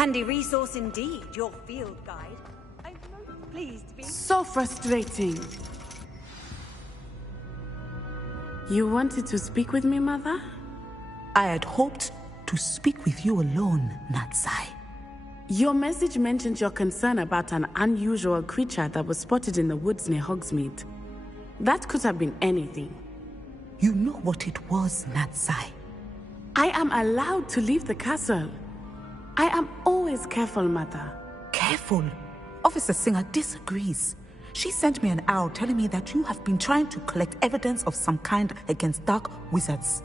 Handy resource indeed, your field guide. I'm most pleased to be... So frustrating. You wanted to speak with me, Mother? I had hoped to speak with you alone, Natsai. Your message mentioned your concern about an unusual creature that was spotted in the woods near Hogsmeade. That could have been anything. You know what it was, Natsai. I am allowed to leave the castle. I am always careful, Mother. Careful? Officer Singer disagrees. She sent me an owl telling me that you have been trying to collect evidence of some kind against dark wizards.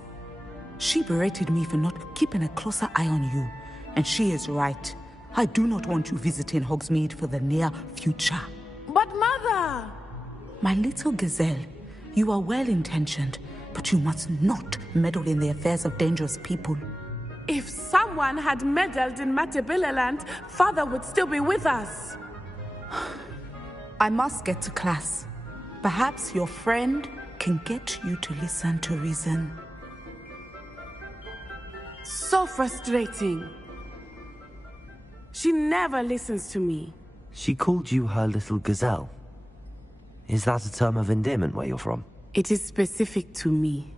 She berated me for not keeping a closer eye on you, and she is right. I do not want you visiting Hogsmeade for the near future. But Mother! My little gazelle, you are well-intentioned, but you must not meddle in the affairs of dangerous people. If someone had meddled in Matabeleland, Father would still be with us. I must get to class. Perhaps your friend can get you to listen to reason. So frustrating. She never listens to me. She called you her little gazelle. Is that a term of endearment where you're from? It is specific to me.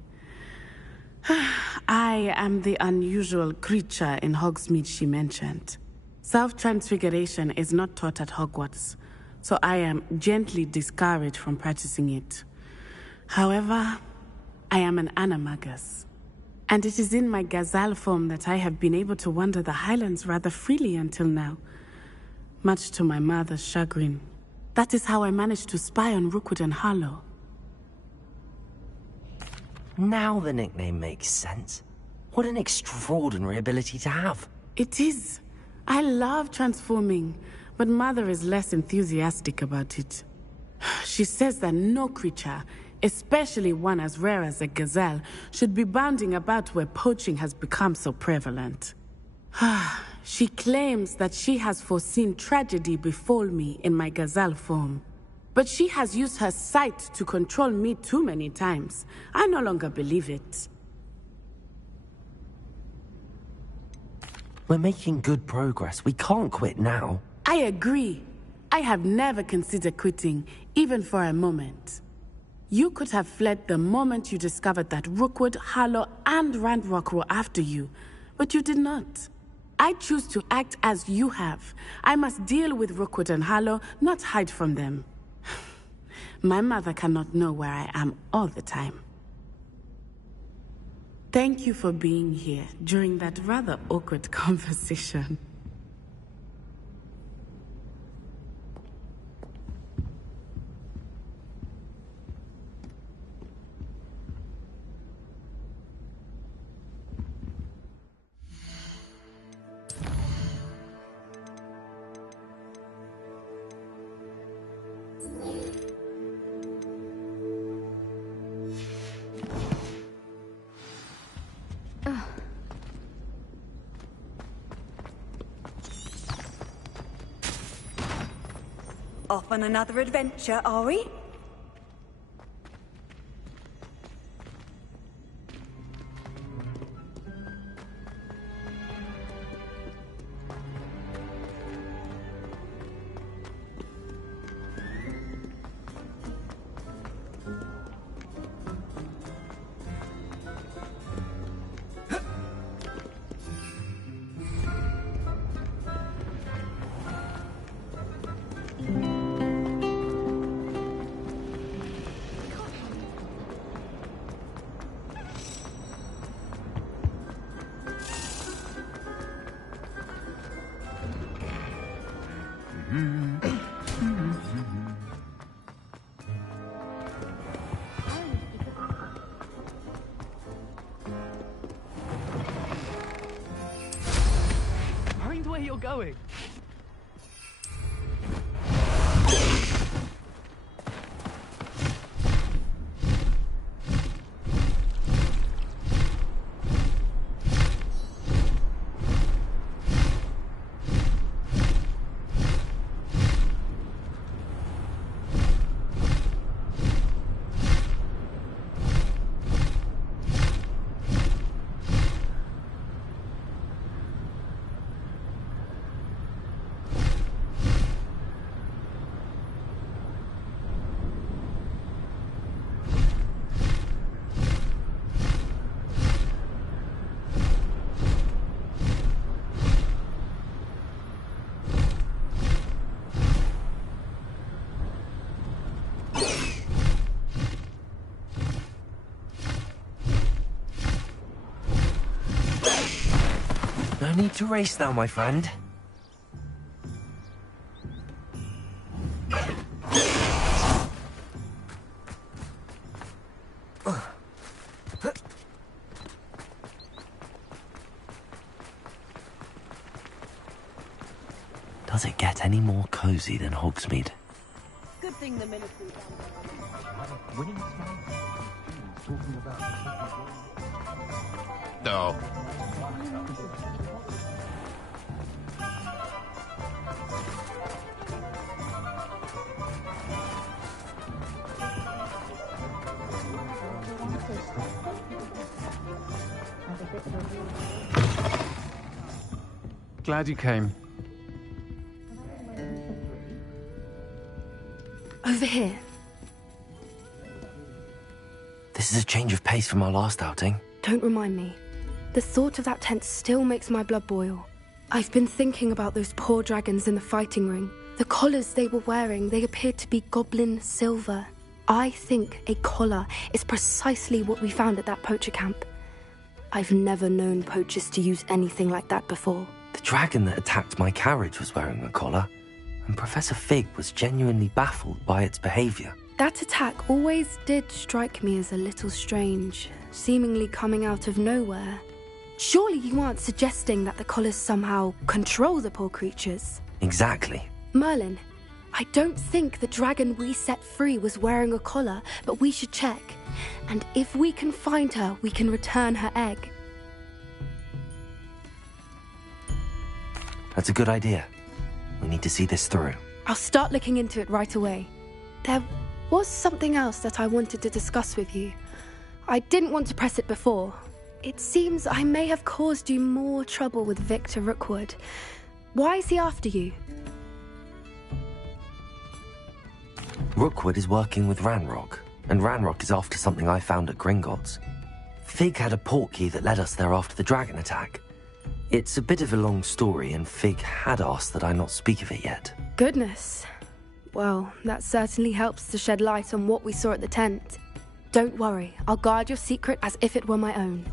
I am the unusual creature in Hogsmeade she mentioned. Self-transfiguration is not taught at Hogwarts, so I am gently discouraged from practicing it. However, I am an animagus, and it is in my gazelle form that I have been able to wander the Highlands rather freely until now, much to my mother's chagrin. That is how I managed to spy on Rookwood and Harlow. Now the nickname makes sense. What an extraordinary ability to have. It is. I love transforming, but Mother is less enthusiastic about it. She says that no creature, especially one as rare as a gazelle, should be bounding about where poaching has become so prevalent. She claims that she has foreseen tragedy befall me in my gazelle form. But she has used her sight to control me too many times. I no longer believe it. We're making good progress. We can't quit now. I agree. I have never considered quitting, even for a moment. You could have fled the moment you discovered that Rookwood, Harlow, and Randrock were after you, but you did not. I choose to act as you have. I must deal with Rookwood and Harlow, not hide from them. My mother cannot know where I am all the time. Thank you for being here during that rather awkward conversation. Off on another adventure, are we? Mind where you're going. No need to race now, my friend. Does it get any more cozy than Hogsmeade? Good thing the military No. Glad you came. Over here. This is a change of pace from our last outing. Don't remind me. The thought of that tent still makes my blood boil. I've been thinking about those poor dragons in the fighting ring. The collars they were wearing, they appeared to be goblin silver. I think a collar is precisely what we found at that poacher camp. I've never known poachers to use anything like that before. The dragon that attacked my carriage was wearing a collar, and Professor Fig was genuinely baffled by its behavior. That attack always did strike me as a little strange, seemingly coming out of nowhere. Surely you aren't suggesting that the collars somehow control the poor creatures? Exactly. Merlin, I don't think the dragon we set free was wearing a collar, but we should check. And if we can find her, we can return her egg. That's a good idea. We need to see this through. I'll start looking into it right away. There was something else that I wanted to discuss with you. I didn't want to press it before. It seems I may have caused you more trouble with Victor Rookwood. Why is he after you? Rookwood is working with Ranrock, and Ranrock is after something I found at Gringotts. Fig had a portkey that led us there after the dragon attack. It's a bit of a long story, and Fig had asked that I not speak of it yet. Goodness. Well, that certainly helps to shed light on what we saw at the tent. Don't worry, I'll guard your secret as if it were my own.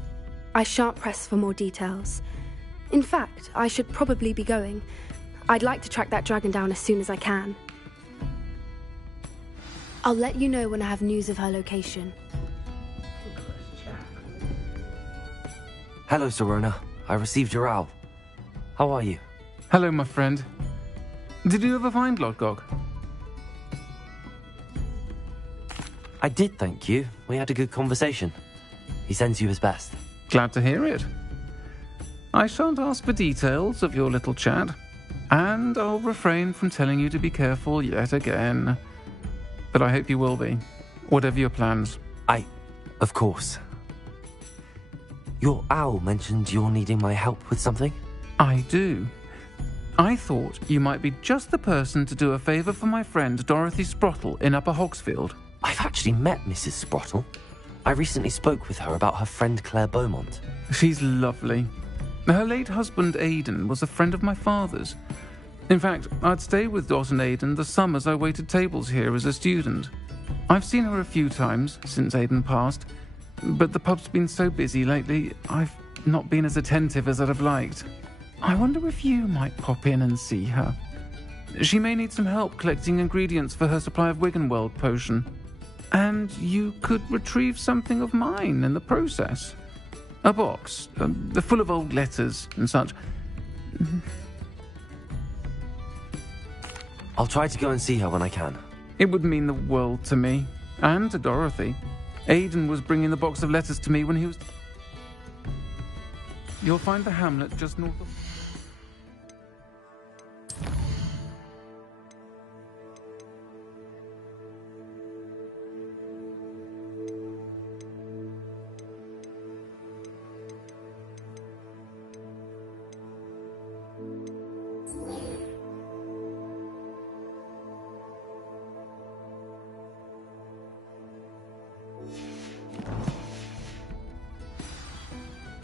I shan't press for more details. In fact, I should probably be going. I'd like to track that dragon down as soon as I can. I'll let you know when I have news of her location. Hello, Sorona. I received your owl. How are you? Hello, my friend. Did you ever find Lodgok? I did, thank you. We had a good conversation. He sends you his best. Glad to hear it. I shan't ask for details of your little chat, and I'll refrain from telling you to be careful yet again. But I hope you will be, whatever your plans. Of course. Your owl mentioned you're needing my help with something? I do. I thought you might be just the person to do a favour for my friend Dorothy Sprottle in Upper Hogsfield. I've actually met Mrs. Sprottle. I recently spoke with her about her friend Claire Beaumont. She's lovely. Her late husband Aidan was a friend of my father's. In fact, I'd stayed with Dot and Aidan the summers I waited tables here as a student. I've seen her a few times since Aidan passed, but the pub's been so busy lately, I've not been as attentive as I'd have liked. I wonder if you might pop in and see her. She may need some help collecting ingredients for her supply of Wiggenweld potion. And you could retrieve something of mine in the process. A box, full of old letters and such. I'll try to go and see her when I can. It would mean the world to me, and to Dorothy. Aidan was bringing the box of letters to me when he was... You'll find the hamlet just north of...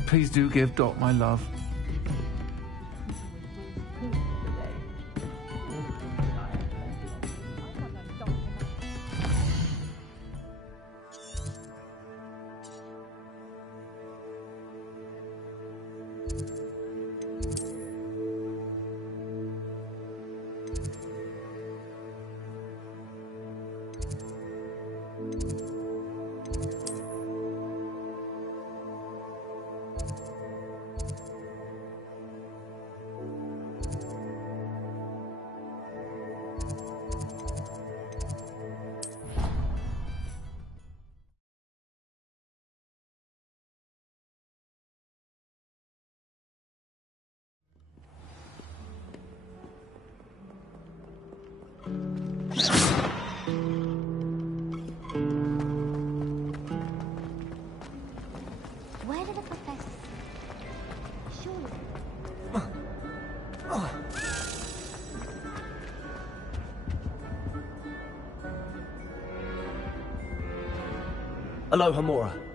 Please do give Dot my love. Aloha Mora.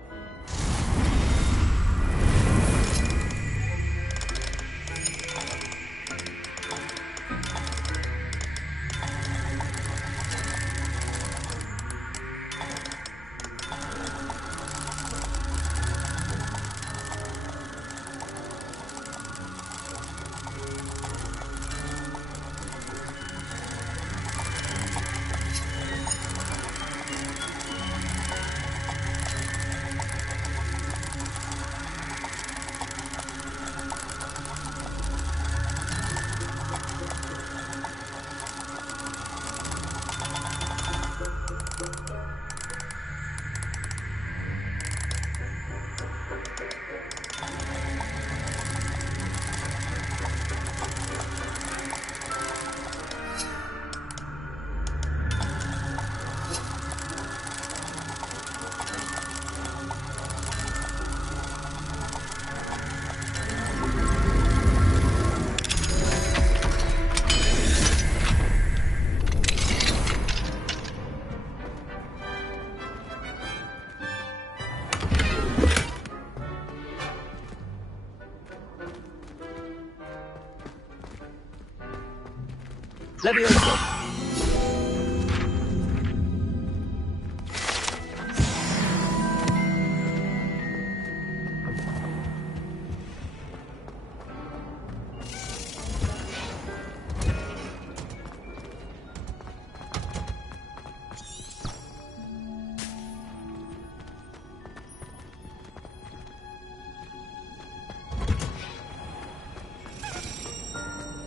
Leviosa!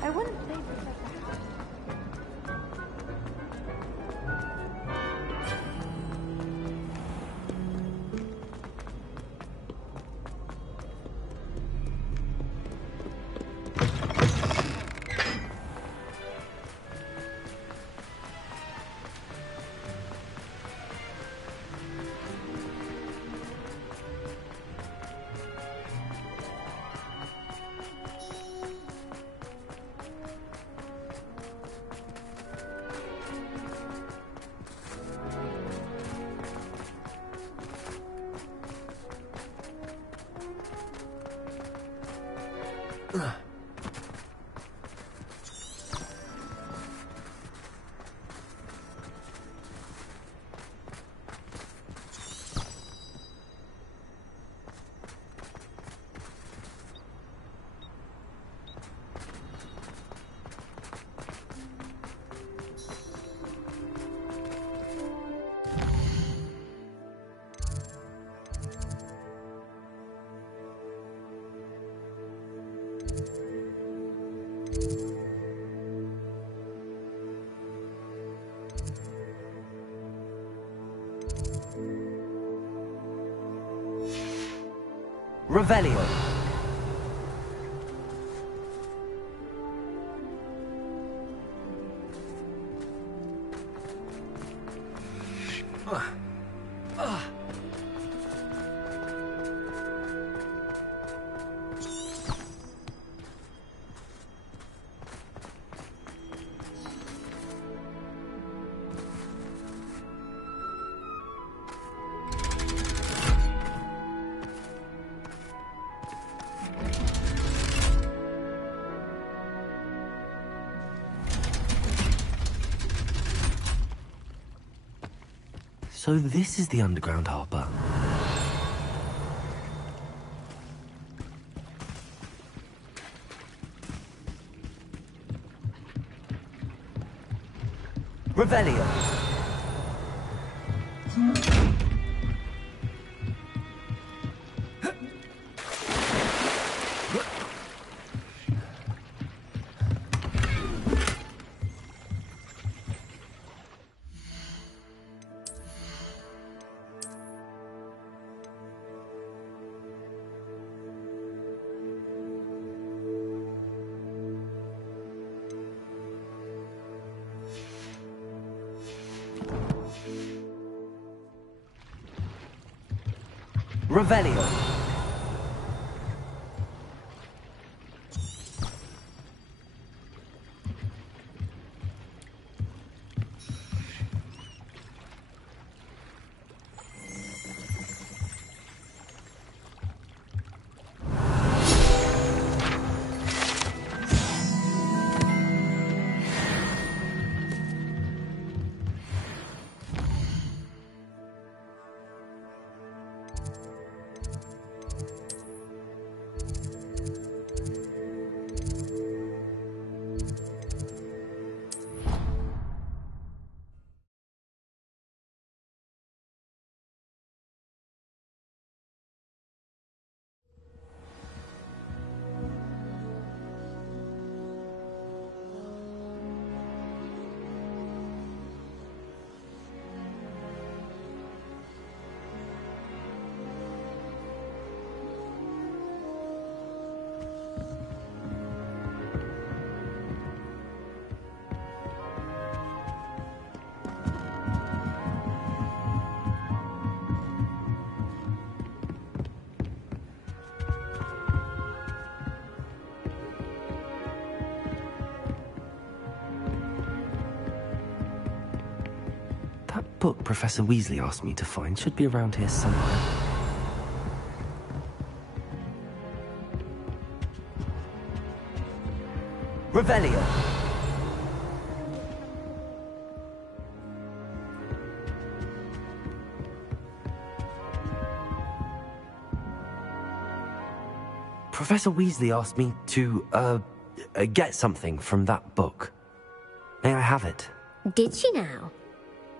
I wouldn't say this. Revelio. So this is the underground harbour. Revelio. Revelio. book Professor Weasley asked me to find should be around here somewhere. Revelio. Professor Weasley asked me to, get something from that book. May I have it? Did she now?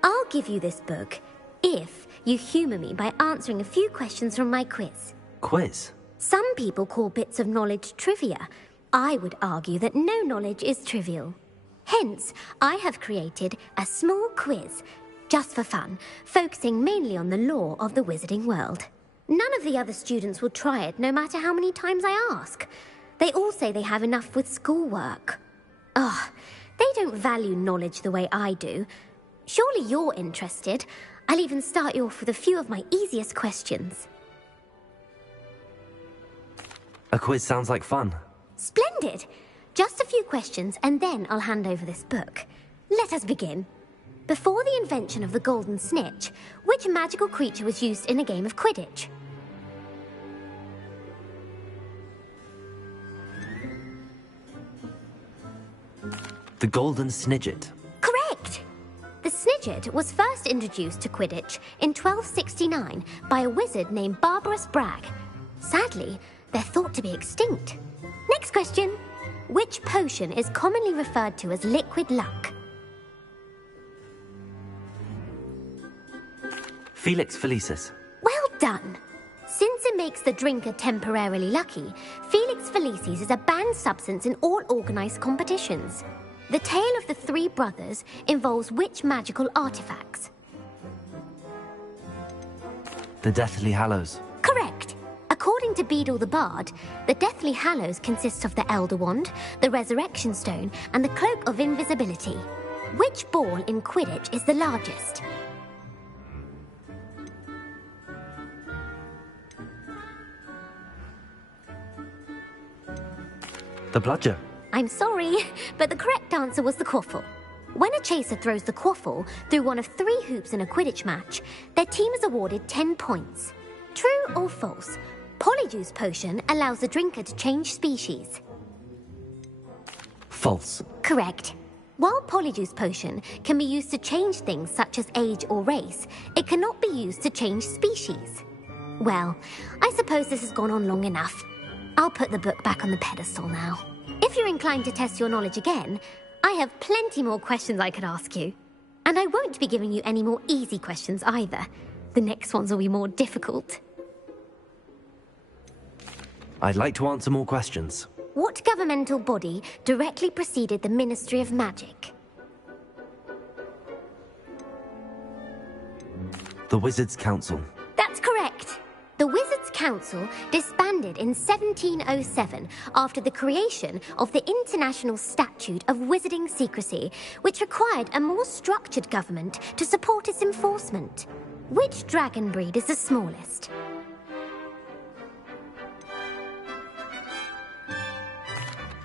I'll give you this book if you humour me by answering a few questions from my quiz. Quiz? Some people call bits of knowledge trivia. I would argue that no knowledge is trivial. Hence, I have created a small quiz, just for fun, focusing mainly on the lore of the wizarding world. None of the other students will try it, no matter how many times I ask. They all say they have enough with schoolwork. Ugh, they don't value knowledge the way I do. Surely you're interested. I'll even start you off with a few of my easiest questions. A quiz sounds like fun. Splendid! Just a few questions and then I'll hand over this book. Let us begin. Before the invention of the golden snitch, which magical creature was used in a game of Quidditch? The golden snidget. Correct! The snidget was first introduced to Quidditch in 1269 by a wizard named Barbarous Bragg. Sadly, they're thought to be extinct. Next question. Which potion is commonly referred to as liquid luck? Felix Felicis. Well done! Since it makes the drinker temporarily lucky, Felix Felicis is a banned substance in all organised competitions. The tale of the three brothers involves which magical artifacts? The Deathly Hallows. Correct! According to Beadle the Bard, the Deathly Hallows consists of the Elder Wand, the Resurrection Stone, and the Cloak of Invisibility. Which ball in Quidditch is the largest? The bludger. I'm sorry, but the correct answer was the quaffle. When a chaser throws the quaffle through one of 3 hoops in a Quidditch match, their team is awarded 10 points. True or false? Polyjuice Potion allows the drinker to change species. False. Correct. While Polyjuice Potion can be used to change things such as age or race, it cannot be used to change species. Well, I suppose this has gone on long enough. I'll put the book back on the pedestal now. If you're inclined to test your knowledge again, I have plenty more questions I could ask you. And I won't be giving you any more easy questions either. The next ones will be more difficult. I'd like to answer more questions. What governmental body directly preceded the Ministry of Magic? The Wizards' Council. That's correct. The Wizards' Council disbanded in 1707 after the creation of the International Statute of Wizarding Secrecy, which required a more structured government to support its enforcement. Which dragon breed is the smallest?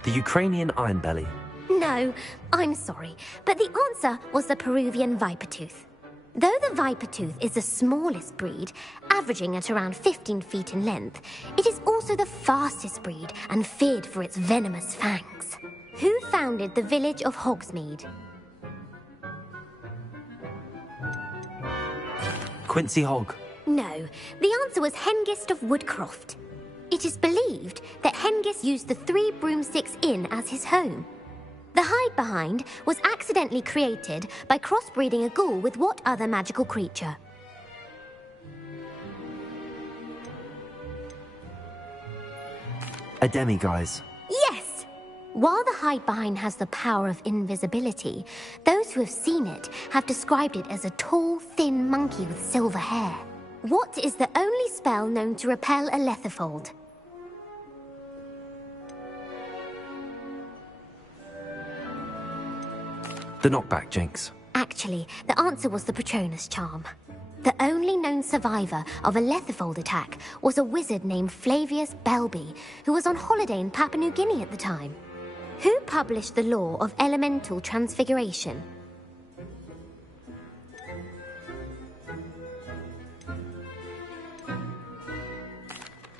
The Ukrainian Ironbelly. No, I'm sorry, but the answer was the Peruvian Vipertooth. Though the Vipertooth is the smallest breed, averaging at around 15 feet in length, it is also the fastest breed and feared for its venomous fangs. Who founded the village of Hogsmeade? Quincy Hogg. No, the answer was Hengist of Woodcroft. It is believed that Hengist used the 3 Broomsticks Inn as his home. The hide-behind was accidentally created by crossbreeding a ghoul with what other magical creature? A demiguise. Yes! While the hide-behind has the power of invisibility, those who have seen it have described it as a tall, thin monkey with silver hair. What is the only spell known to repel a lethifold? The knockback jinx. Actually, the answer was the Patronus charm. The only known survivor of a lethifold attack was a wizard named Flavius Belby, who was on holiday in Papua New Guinea at the time. Who published the law of elemental transfiguration?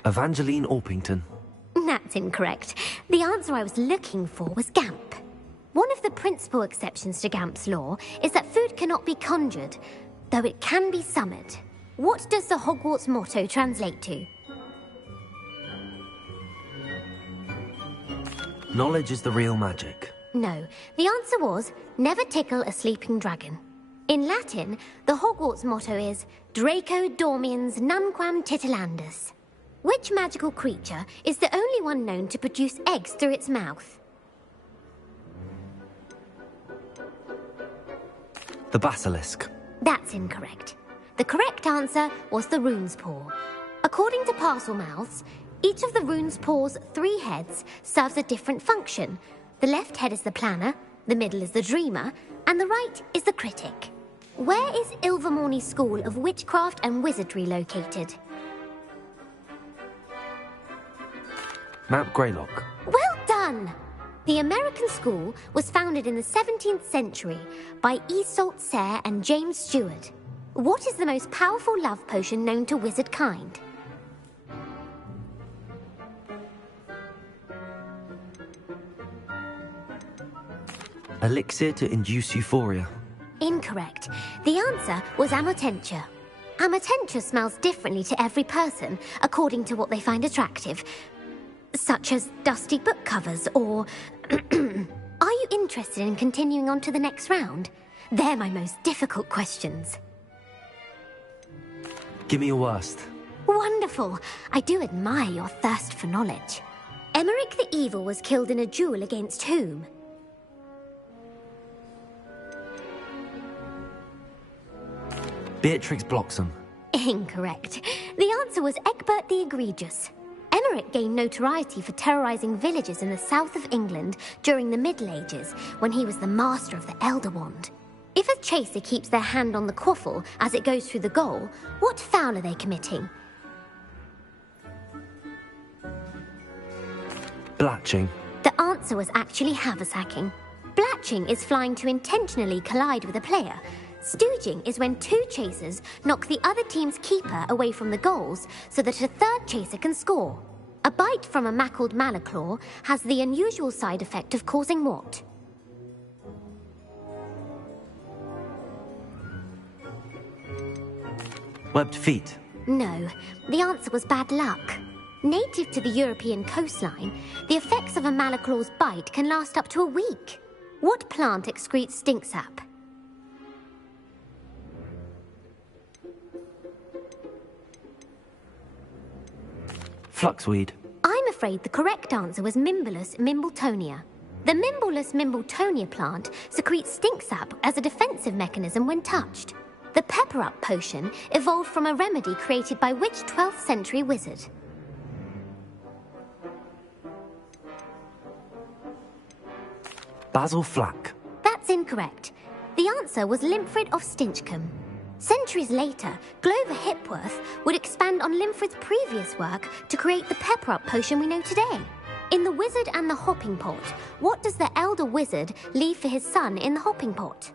Evangeline Orpington. That's incorrect. The answer I was looking for was Gamp. One of the principal exceptions to Gamp's law is that food cannot be conjured, though it can be summoned. What does the Hogwarts motto translate to? Knowledge is the real magic. No, the answer was, never tickle a sleeping dragon. In Latin, the Hogwarts motto is, Draco dormiens nunquam titilandus. Which magical creature is the only one known to produce eggs through its mouth? The basilisk. That's incorrect. The correct answer was the rune's paw. According to Parselmouths, each of the rune's paw's 3 heads serves a different function. The left head is the planner, the middle is the dreamer, and the right is the critic. Where is Ilvermorny School of Witchcraft and Wizardry located? Mount Greylock. Well done! The American school was founded in the 17th century by Iseult Sayre and James Stewart. What is the most powerful love potion known to wizard kind? Elixir to induce euphoria. Incorrect. The answer was Amotentia. Amotentia smells differently to every person, according to what they find attractive, such as dusty book covers or... Are you interested in continuing on to the next round? They're my most difficult questions. Give me your worst. Wonderful. I do admire your thirst for knowledge. Emmerich the Evil was killed in a duel against whom? Beatrix Bloxham. Incorrect. The answer was Egbert the Egregious. Emmerich gained notoriety for terrorizing villages in the south of England during the Middle Ages, when he was the master of the Elder Wand. If a chaser keeps their hand on the quaffle as it goes through the goal, what foul are they committing? Blatching. The answer was actually haversacking. Blatching is flying to intentionally collide with a player. Stooging is when 2 chasers knock the other team's keeper away from the goals so that a 3rd chaser can score. A bite from a mackled malaclaw has the unusual side effect of causing what? Webbed feet. No, the answer was bad luck. Native to the European coastline, the effects of a malaclaw's bite can last up to a week. What plant excretes stink sap? Fluxweed. I'm afraid the correct answer was Mimbulus mimbletonia. The Mimbulus mimbletonia plant secretes stink sap as a defensive mechanism when touched. The pepper-up potion evolved from a remedy created by which 12th century wizard? Basil Flack. That's incorrect. The answer was Limfrid of Stinchcombe. Centuries later, Glover Hipworth would expand on Limfrid's previous work to create the pepper-up potion we know today. In The Wizard and the Hopping Pot, what does the elder wizard leave for his son in the hopping pot?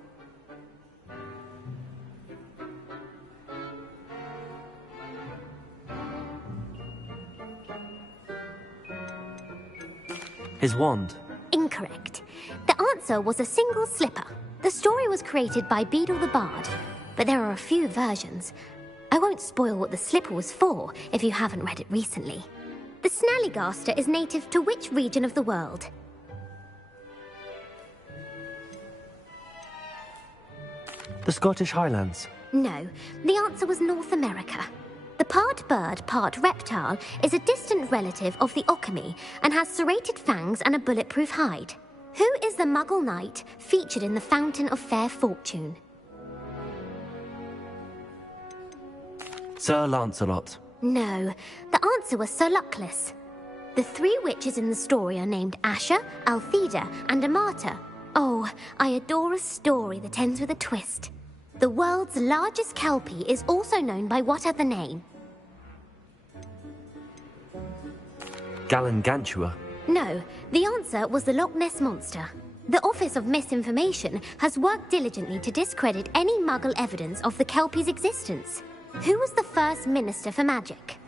His wand. Incorrect. The answer was a single slipper. The story was created by Beadle the Bard, but there are a few versions. I won't spoil what the slipper was for if you haven't read it recently. The Snallygaster is native to which region of the world? The Scottish Highlands. No, the answer was North America. The part bird, part reptile is a distant relative of the Occamy and has serrated fangs and a bulletproof hide. Who is the Muggle knight featured in the Fountain of Fair Fortune? Sir Lancelot. No, the answer was Sir Luckless. The 3 witches in the story are named Asher, Altheda, and Amata. Oh, I adore a story that ends with a twist. The world's largest kelpie is also known by what other name? Gallangantua. No, the answer was the Loch Ness Monster. The Office of Misinformation has worked diligently to discredit any Muggle evidence of the kelpie's existence. Who was the first Minister for Magic?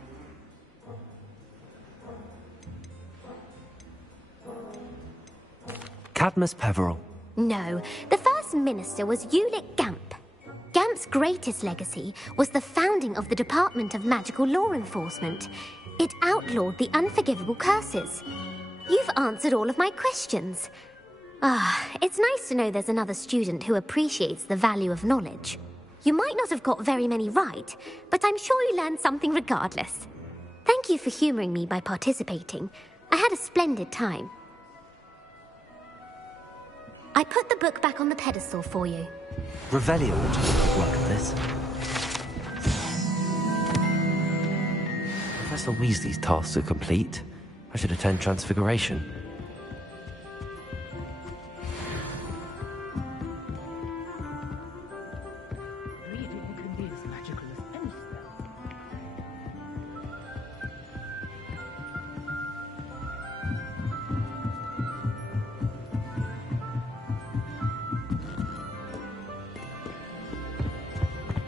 Cadmus Peveril. No, the first minister was Ulick Gamp. Gamp's greatest legacy was the founding of the Department of Magical Law Enforcement. It outlawed the unforgivable curses. You've answered all of my questions. It's nice to know there's another student who appreciates the value of knowledge. You might not have got very many right, but I'm sure you learned something regardless. Thank you for humoring me by participating. I had a splendid time. I put the book back on the pedestal for you. Revelio will just work at this. Professor Weasley's tasks are complete. I should attend Transfiguration.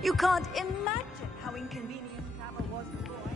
You can't imagine how inconvenient travel was before I...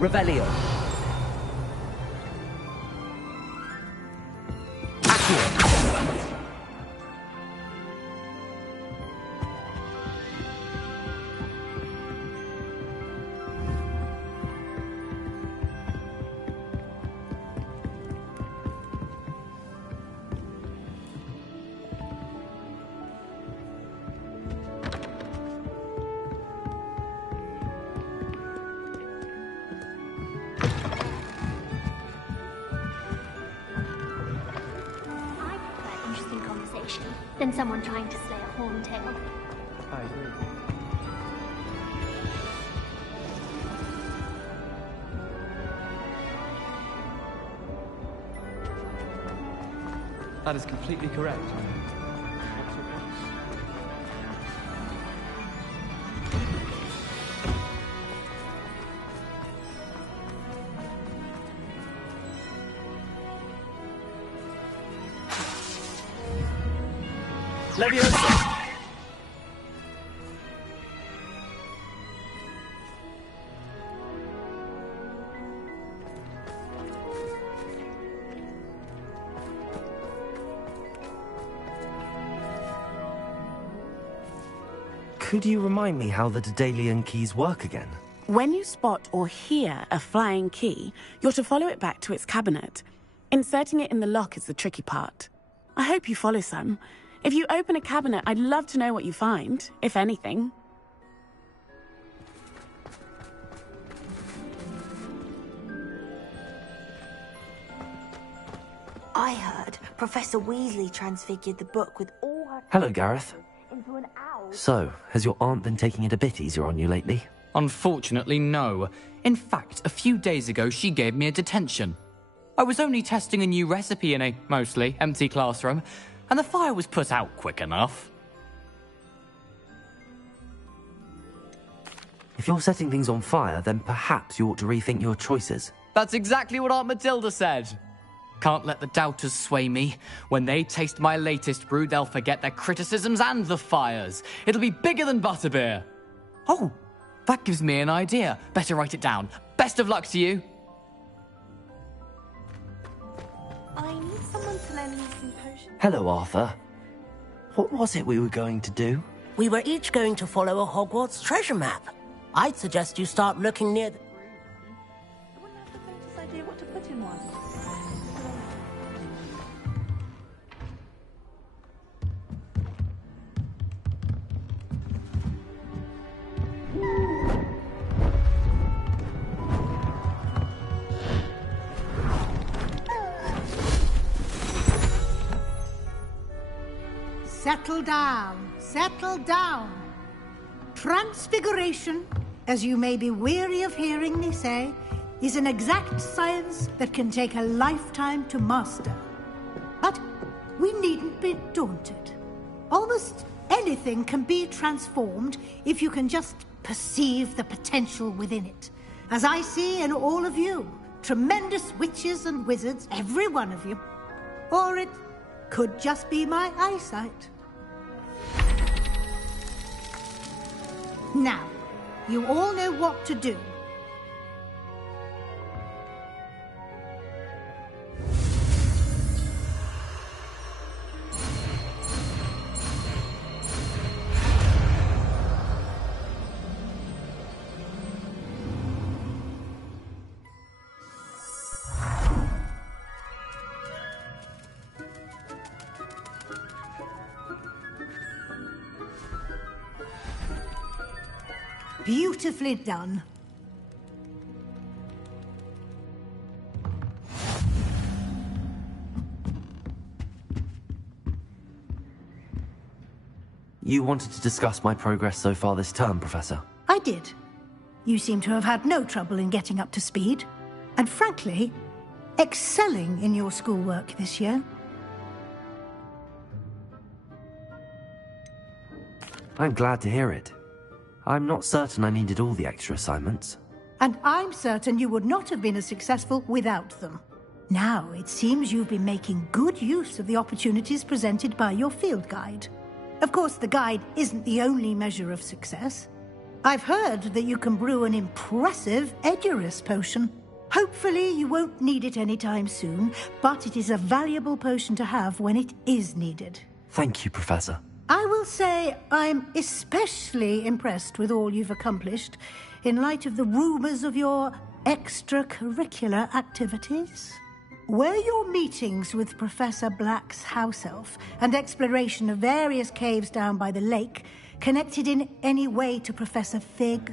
Revelio. Accio. Than someone trying to slay a horntail. I agree. That is completely correct. Leviosa. Could you remind me how the Daedalian keys work again? When you spot or hear a flying key, you're to follow it back to its cabinet. Inserting it in the lock is the tricky part. I hope you follow some. If you open a cabinet, I'd love to know what you find, if anything. I heard Professor Weasley transfigured the book with all her... Hello, Gareth. ...into an owl. So, has your aunt been taking it a bit easier on you lately? Unfortunately, no. In fact, a few days ago, she gave me a detention. I was only testing a new recipe in a mostly empty classroom, and the fire was put out quick enough. If you're setting things on fire, then perhaps you ought to rethink your choices. That's exactly what Aunt Matilda said. Can't let the doubters sway me. When they taste my latest brew, they'll forget their criticisms and the fires. It'll be bigger than butterbeer. Oh, that gives me an idea. Better write it down. Best of luck to you. I need someone to lend me some potions. Hello, Arthur. What was it we were going to do? We were each going to follow a Hogwarts treasure map. I'd suggest you start looking near the... I wouldn't have the faintest idea what to put in one. settle down. Settle down. Transfiguration, as you may be weary of hearing me say, is an exact science that can take a lifetime to master. But we needn't be daunted. Almost anything can be transformed if you can just perceive the potential within it. As I see in all of you, tremendous witches and wizards, every one of you. Or it could just be my eyesight. Now, you all know what to do. Beautifully done. You wanted to discuss my progress so far this term, Professor? I did. You seem to have had no trouble in getting up to speed. And frankly, excelling in your schoolwork this year. I'm glad to hear it. I'm not certain I needed all the extra assignments. And I'm certain you would not have been as successful without them. Now, it seems you've been making good use of the opportunities presented by your field guide. Of course, the guide isn't the only measure of success. I've heard that you can brew an impressive Edurus potion. Hopefully, you won't need it anytime soon, but it is a valuable potion to have when it is needed. Thank you, Professor. I will say I'm especially impressed with all you've accomplished in light of the rumors of your extracurricular activities. Were your meetings with Professor Black's house elf and exploration of various caves down by the lake connected in any way to Professor Fig?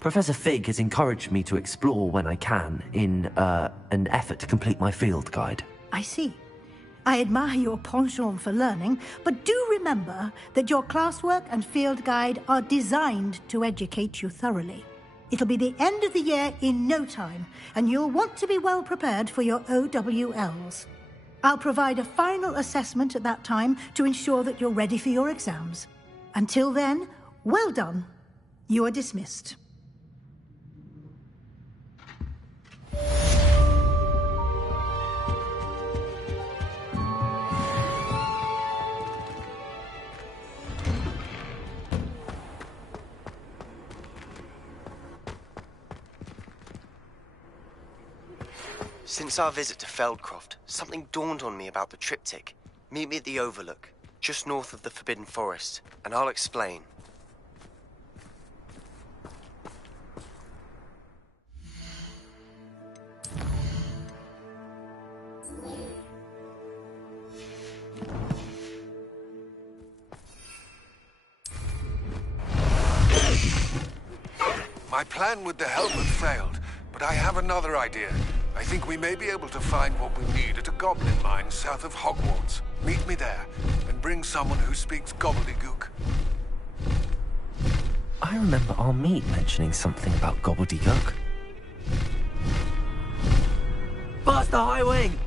Professor Fig has encouraged me to explore when I can in an effort to complete my field guide. I see. I admire your penchant for learning, but do remember that your classwork and field guide are designed to educate you thoroughly. It'll be the end of the year in no time, and you'll want to be well prepared for your OWLs. I'll provide a final assessment at that time to ensure that you're ready for your exams. Until then, well done. You are dismissed. Since our visit to Feldcroft, something dawned on me about the triptych. Meet me at the Overlook, just north of the Forbidden Forest, and I'll explain. My plan with the helmet failed, but I have another idea. I think we may be able to find what we need at a goblin mine south of Hogwarts. Meet me there, and bring someone who speaks gobbledygook. I remember our meet mentioning something about gobbledygook. Bust the high wing!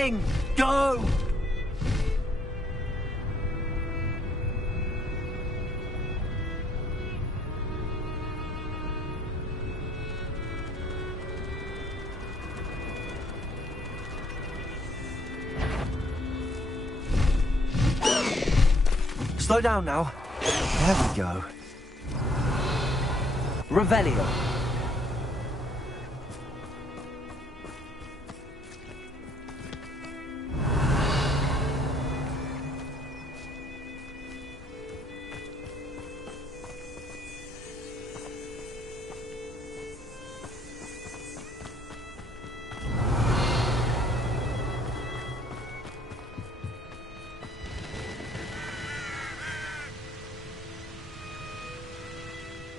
Moving! Go! Slow down now. There we go. Revelio.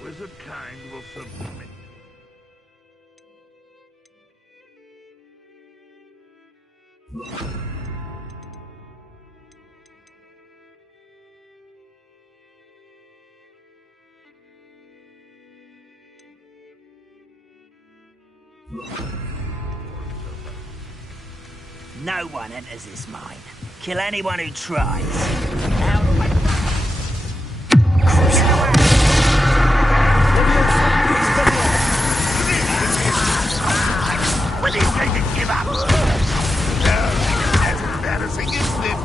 Wizard kind will submit. No one enters this mine. Kill anyone who tries. Out of my Will you take a give up? That's embarrassing, isn't it?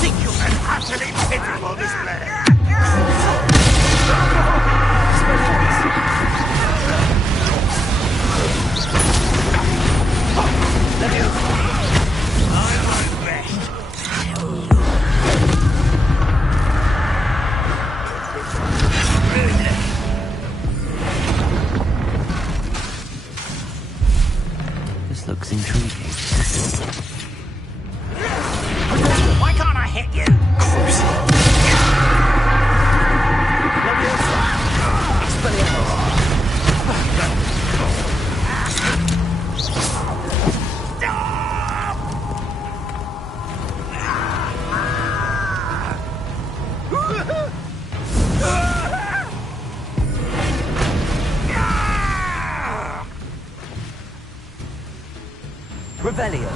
Think you can utterly pitiful display? This looks intriguing. Why can't I hit you? Revelio.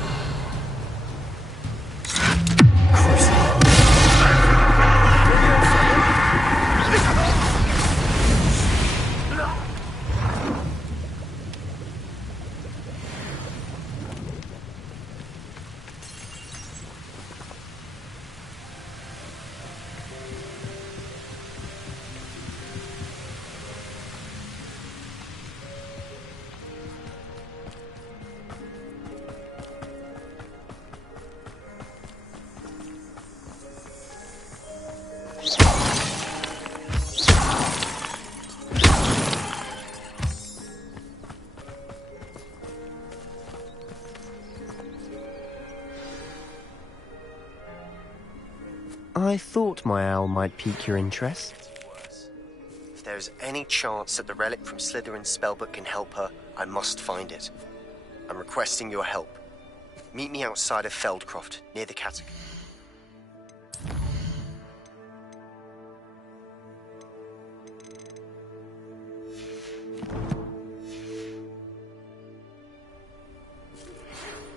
I thought my owl might pique your interest. If there's any chance that the relic from Slytherin's spellbook can help her, I must find it. I'm requesting your help. Meet me outside of Feldcroft, near the catacomb.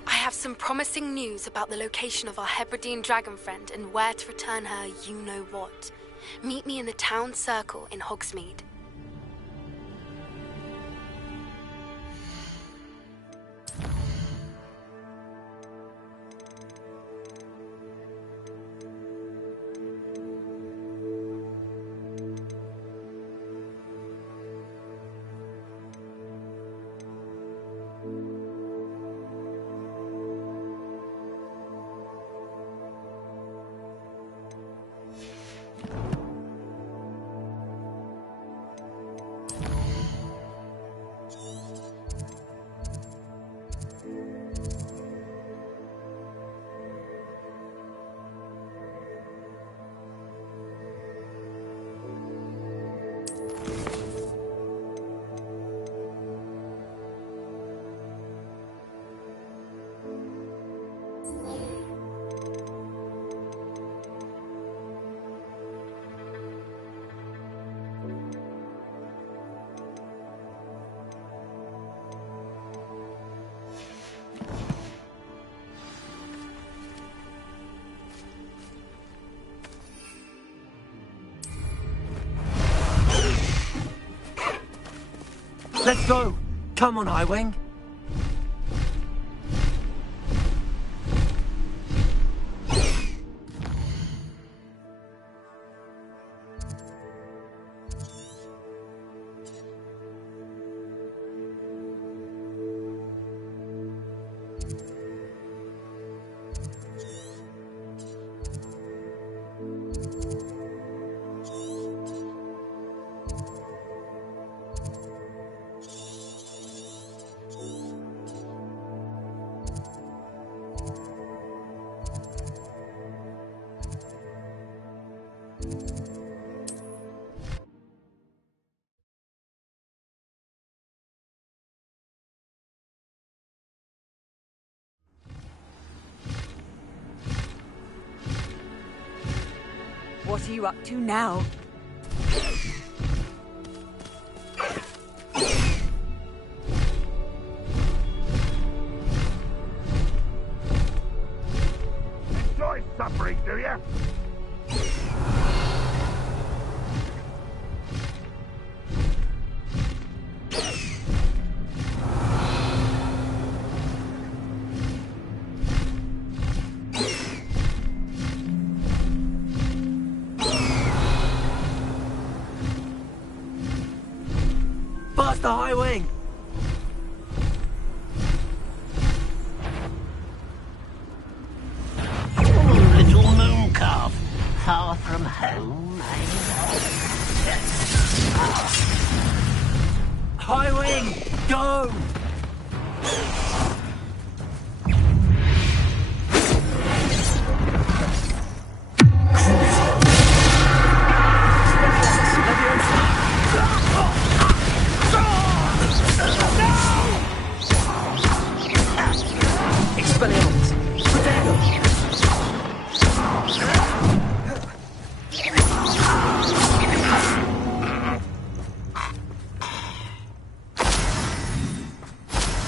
I have some promising news about the location of our Hebridean dragon friend and where to return her you-know-what. Meet me in the town circle in Hogsmeade. Let's go! Come on, Highwing! What are you up to now? Enjoy suffering, do ya? Faster, Highwing! Little moon calf. Far from home, Highwing, go!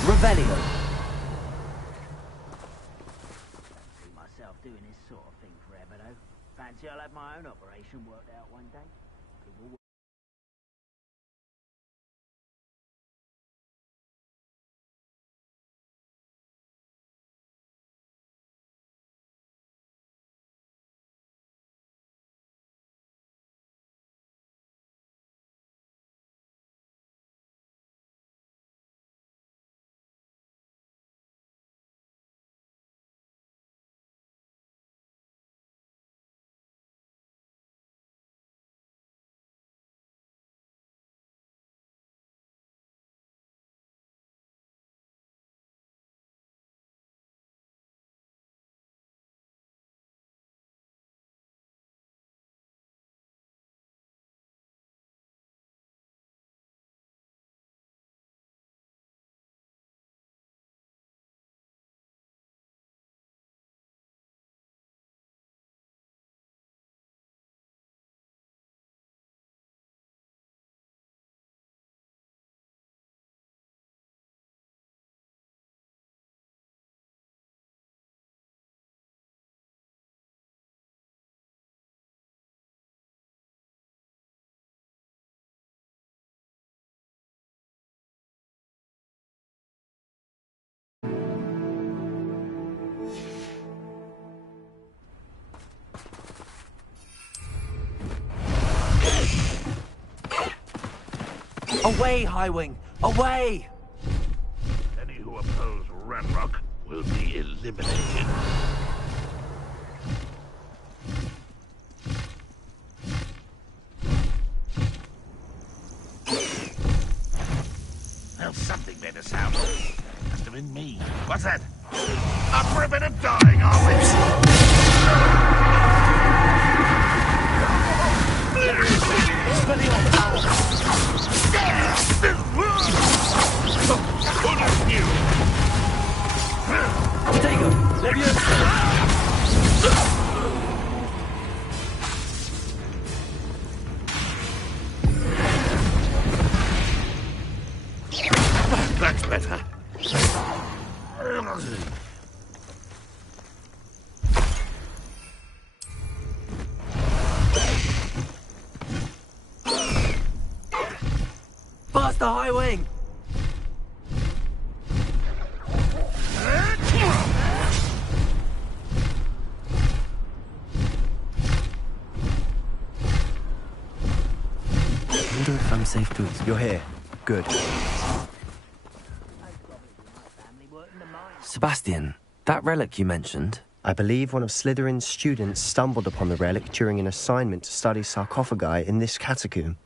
Revelio. See myself doing this sort of thing forever, though. Fancy I'll have my own operation worked out one day. People Away, Highwing! Away! Any who oppose Ranrock will be eliminated. Well, something made a sound. Must have been me. What's that? Up for a bit of dying, are Potato! That's better. Faster, Highwing! wonder if I'm safe to explore. You're here. Good. Sebastian, that relic you mentioned... I believe one of Slytherin's students stumbled upon the relic during an assignment to study sarcophagi in this catacomb.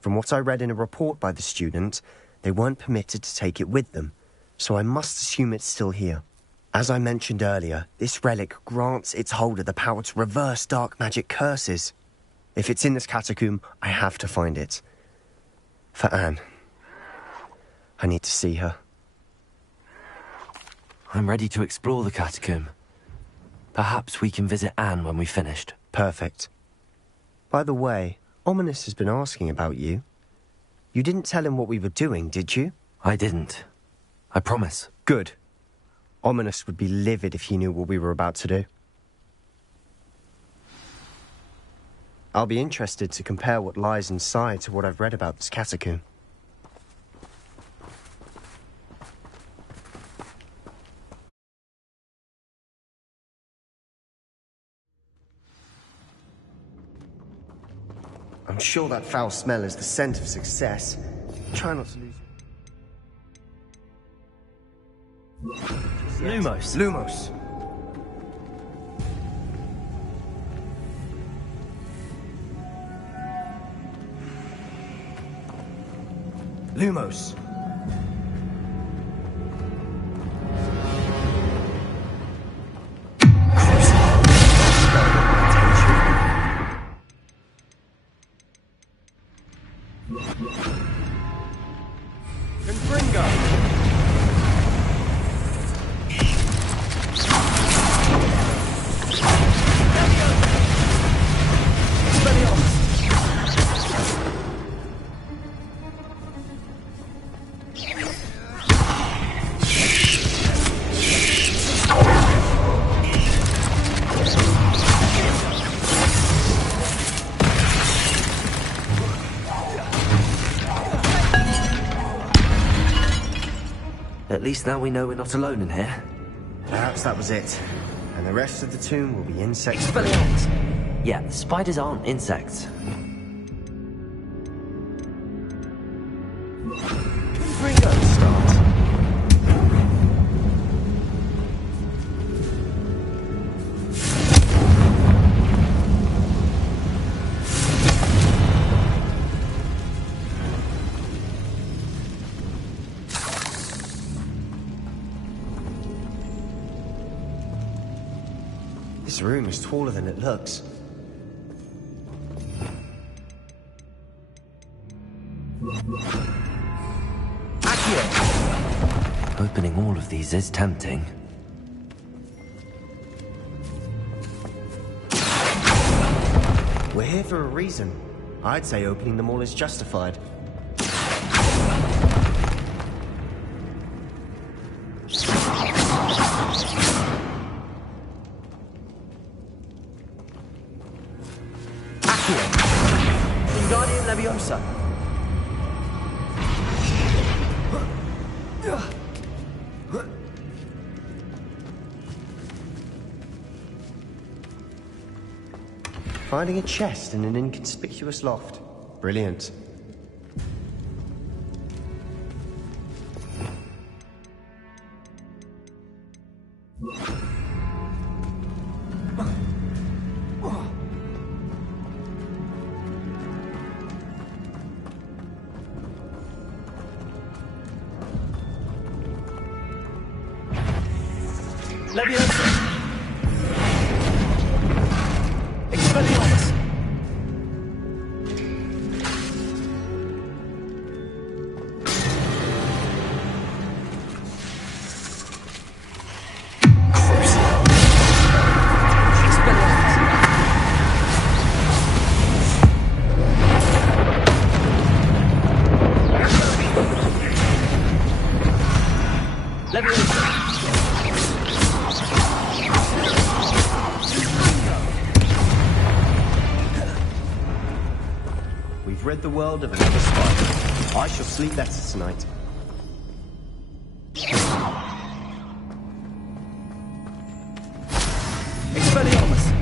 From what I read in a report by the student, they weren't permitted to take it with them, so I must assume it's still here. As I mentioned earlier, this relic grants its holder the power to reverse dark magic curses. If it's in this catacomb, I have to find it. For Anne. I need to see her. I'm ready to explore the catacomb. Perhaps we can visit Anne when we've finished. Perfect. By the way, Ominous has been asking about you. You didn't tell him what we were doing, did you? I didn't. I promise. Good. Ominous would be livid if he knew what we were about to do. I'll be interested to compare what lies inside to what I've read about this catacomb. I'm sure that foul smell is the scent of success. Try not to lose... Lumos. Lumos. Lumos. At least now we know we're not alone in here. Perhaps that was it. And the rest of the tomb will be insects. Expelliarmus! Yeah, spiders aren't insects. Confringo start. This room is taller than it looks. Opening all of these is tempting. We're here for a reason. I'd say opening them all is justified. Wingardium Leviosa. Finding a chest in an inconspicuous loft. Brilliant. Leviosa. Expelliarmus. We've rid the world of another spider. I shall sleep better tonight. Expelliarmus.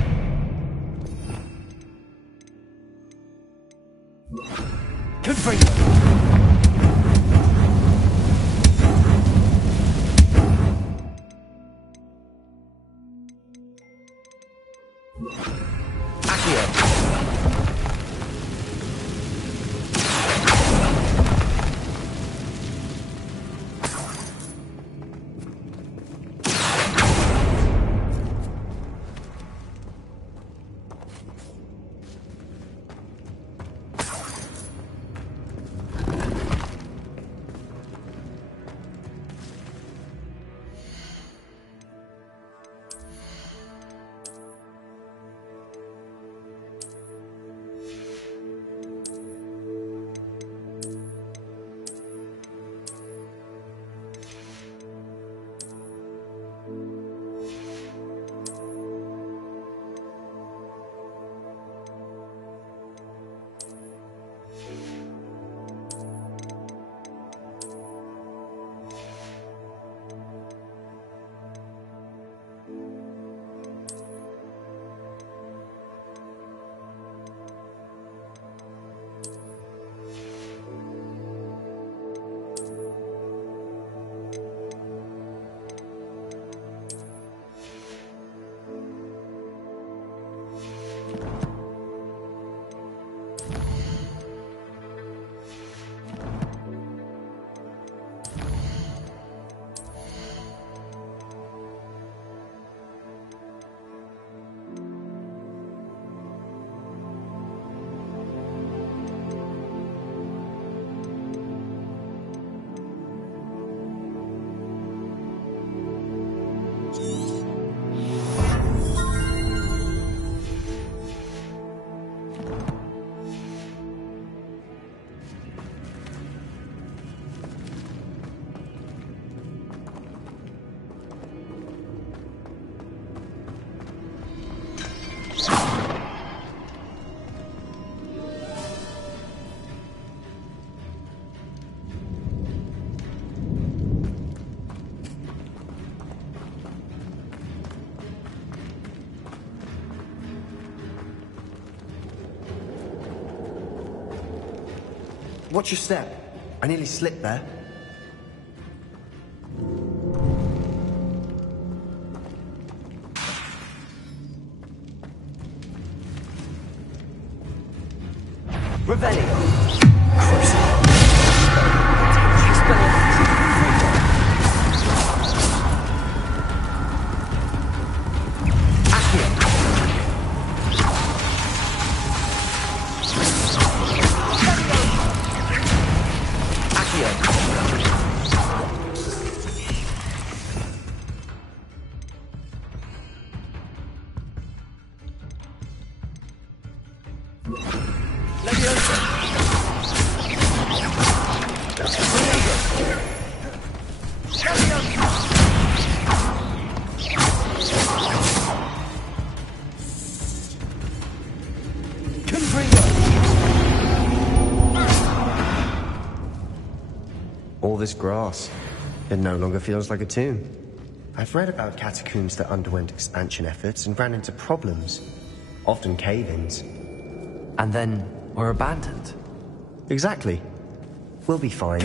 Watch your step. I nearly slipped there. Revelio. All this grass, it no longer feels like a tomb. I've read about catacombs that underwent expansion efforts and ran into problems, often cave-ins. And then were abandoned. Exactly. We'll be fine.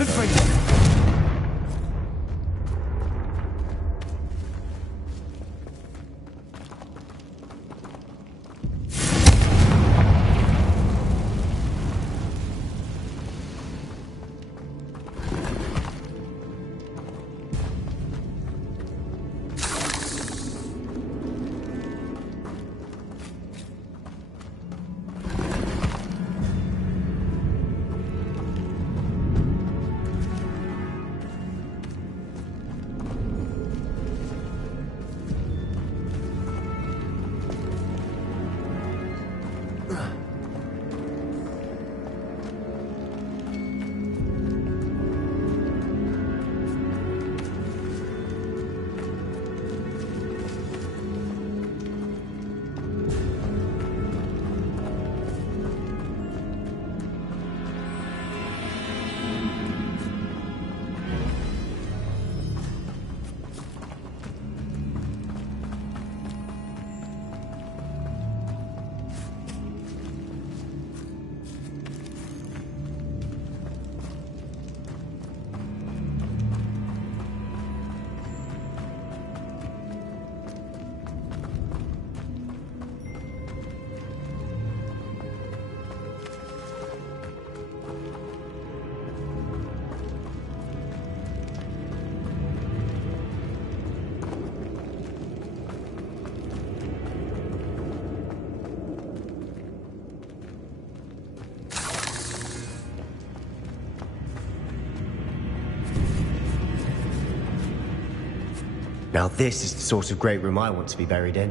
Now this is the sort of great room I want to be buried in.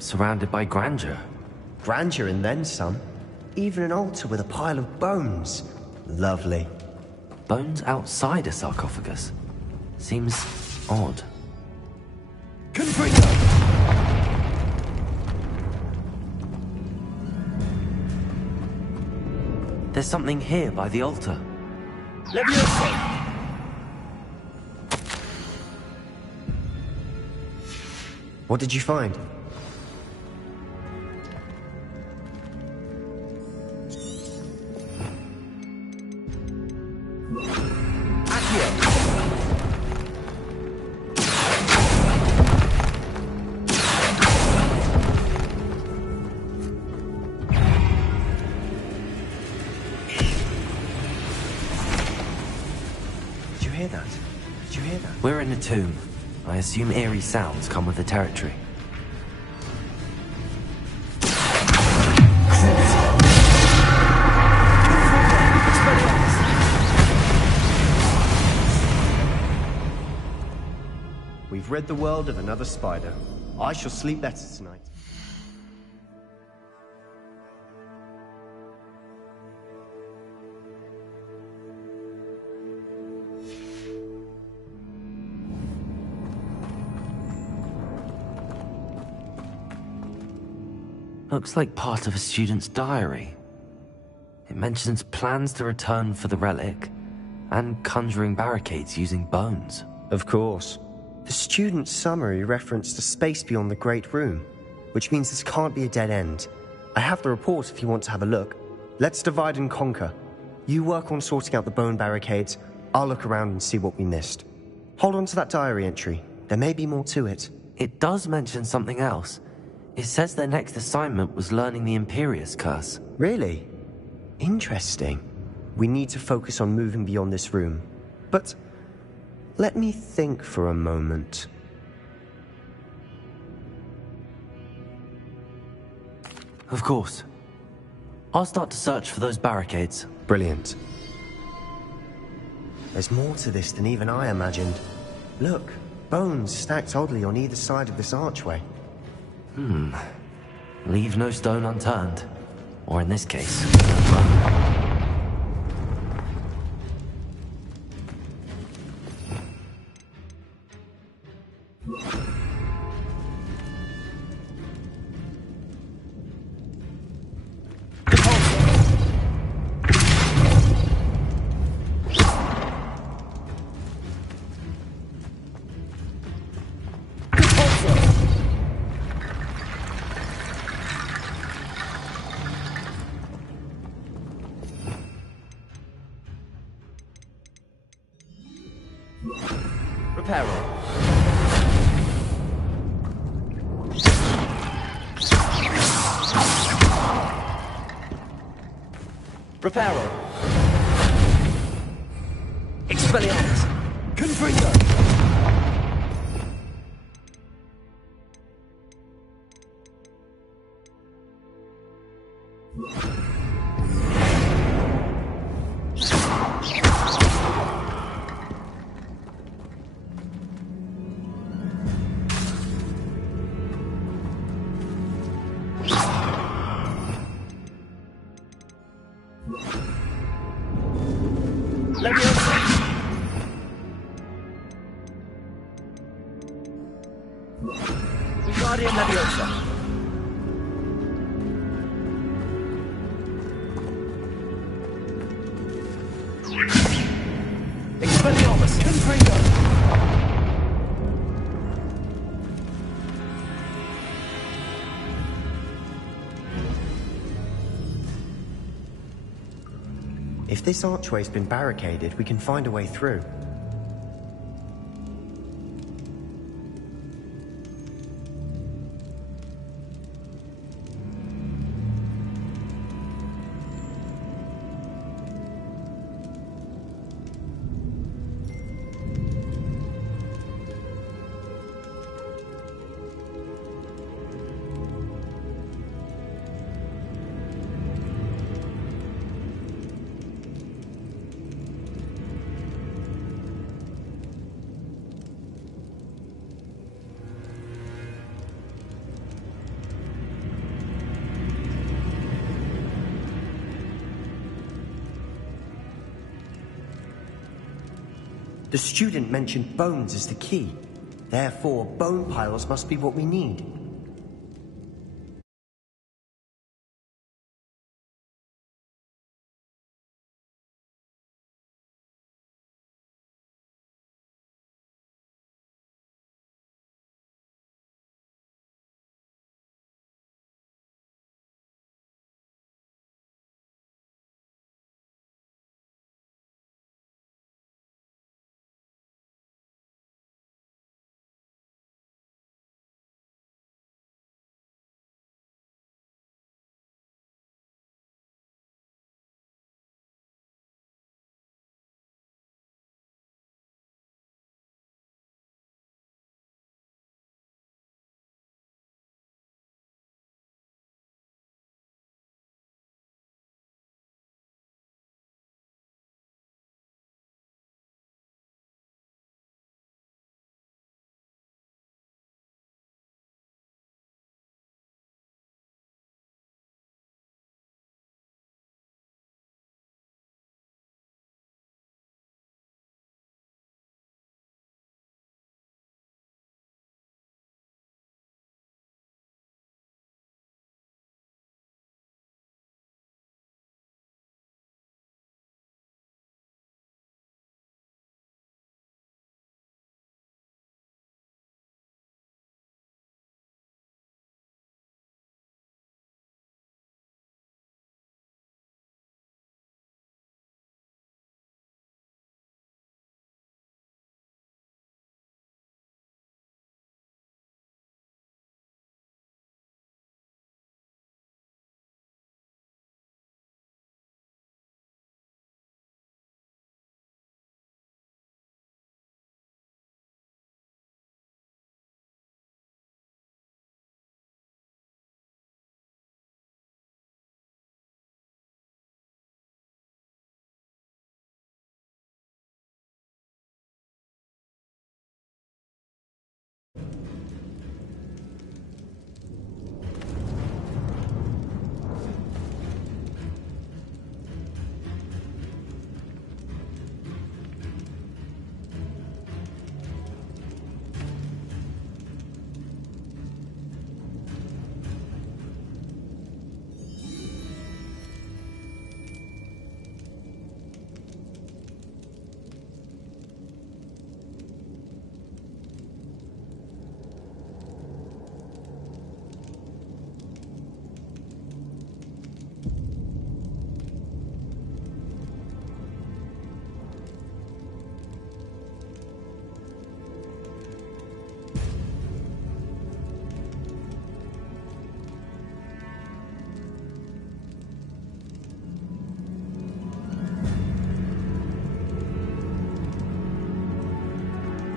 Surrounded by grandeur. Grandeur and then some. Even an altar with a pile of bones. Lovely. Bones outside a sarcophagus? Seems odd. Confringo! There's something here by the altar. Leviosa! What did you find? We're in a tomb. I assume eerie sounds come with the territory. We've rid the world of another spider. I shall sleep better tonight. Looks like part of a student's diary. It mentions plans to return for the relic, and conjuring barricades using bones. Of course. The student's summary referenced a space beyond the Great Room, which means this can't be a dead end. I have the report if you want to have a look. Let's divide and conquer. You work on sorting out the bone barricades, I'll look around and see what we missed. Hold on to that diary entry. There may be more to it. It does mention something else. It says their next assignment was learning the Imperius Curse. Really? Interesting. We need to focus on moving beyond this room. But let me think for a moment. Of course. I'll start to search for those barricades. Brilliant. There's more to this than even I imagined. Look, bones stacked oddly on either side of this archway. Leave no stone unturned. Or in this case, Reparo. Expelliarmus. Confringo. Wingardium Leviosa. Expelliarmus. Confringo. If this archway's been barricaded, we can find a way through. The student mentioned bones as the key. Therefore, bone piles must be what we need.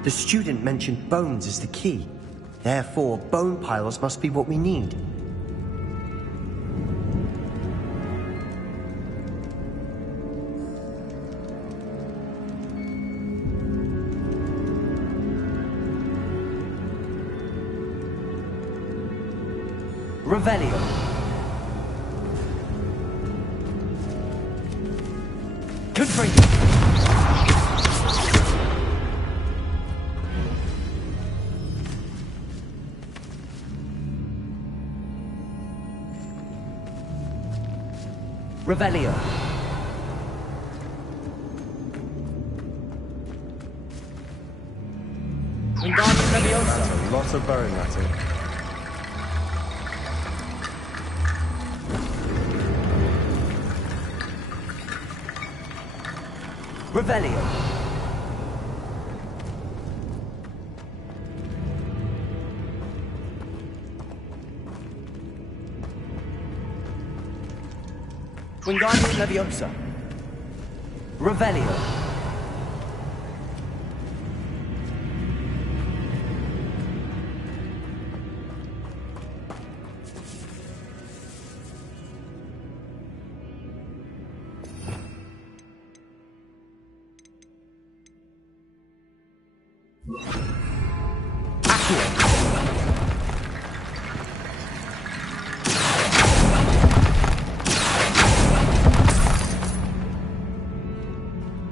The student mentioned bones as the key. Therefore, bone piles must be what we need. Revelio. Confringo. Revelio. That's a lot of bone, Ratty. Revelio. Wingardium Leviosa. Revelio.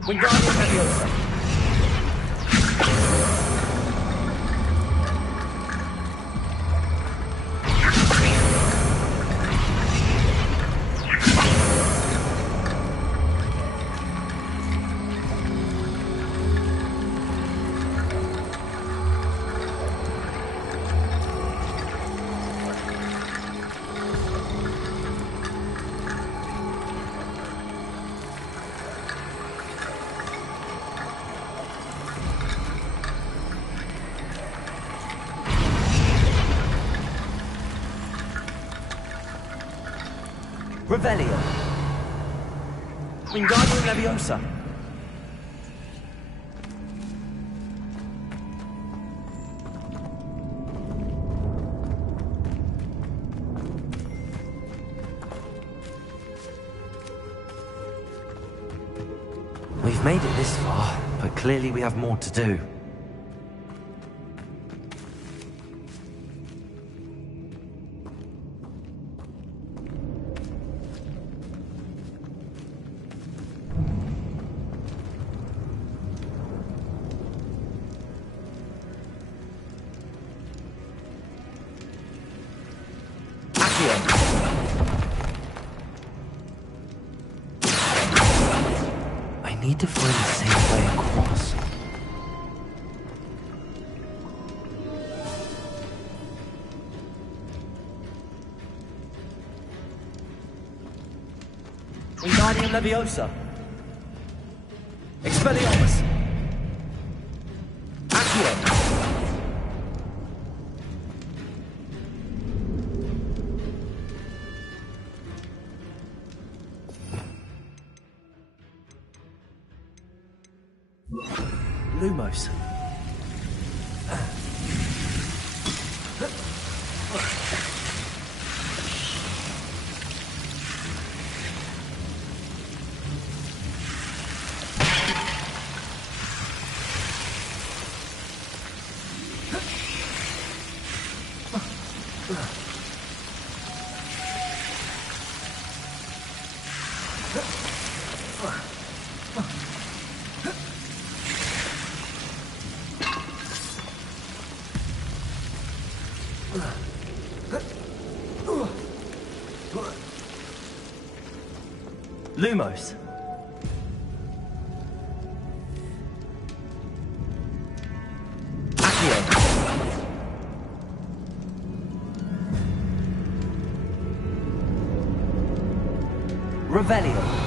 Wingardium Leviosa. Revelio. Wingardium Leviosa. We've made it this far, but clearly we have more to do. I need to find a safe way across. Wingardium Leviosa. Expelliarmus. Accio. Lumos. Lumos. Accio. Revelio.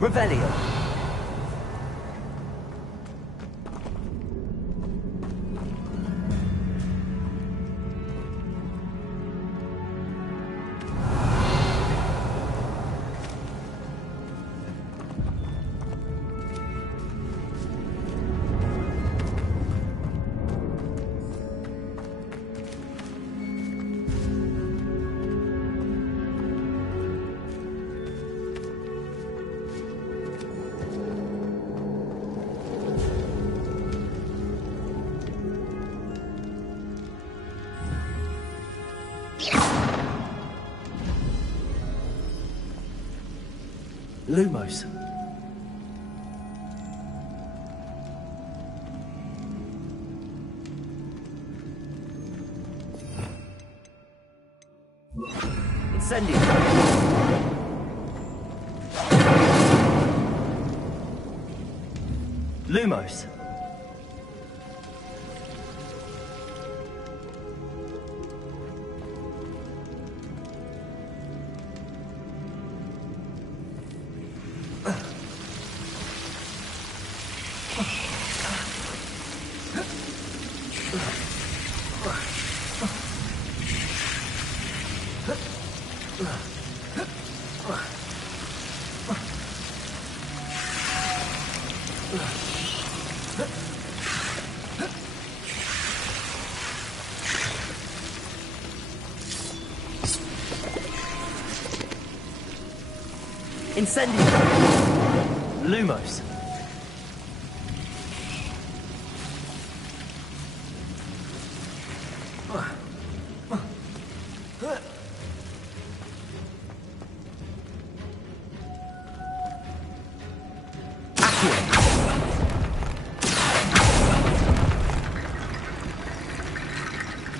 Revelio. Lumos. Incendio. Lumos. Incendio! Lumos!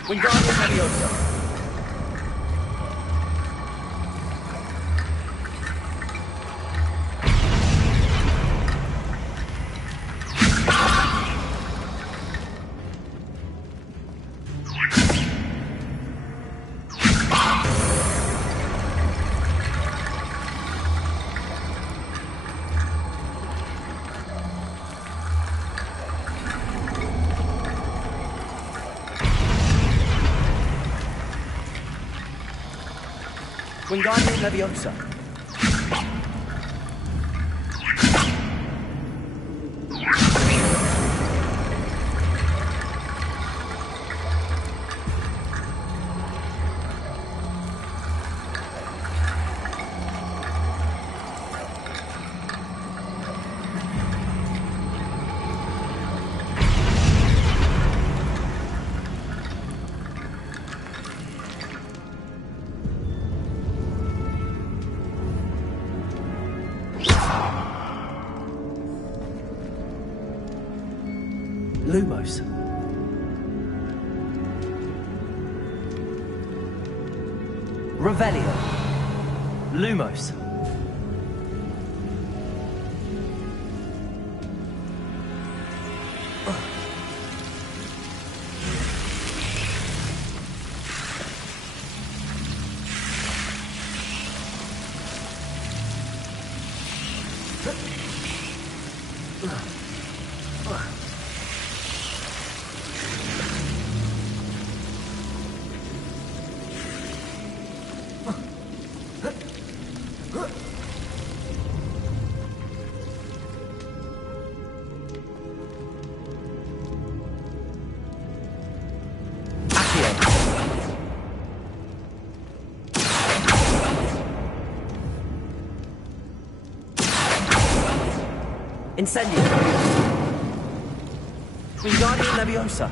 Wingardium Leviosa! Wingardium Leviosa! Lumos. Revelio. Lumos. Incendio! Wingardium Leviosa!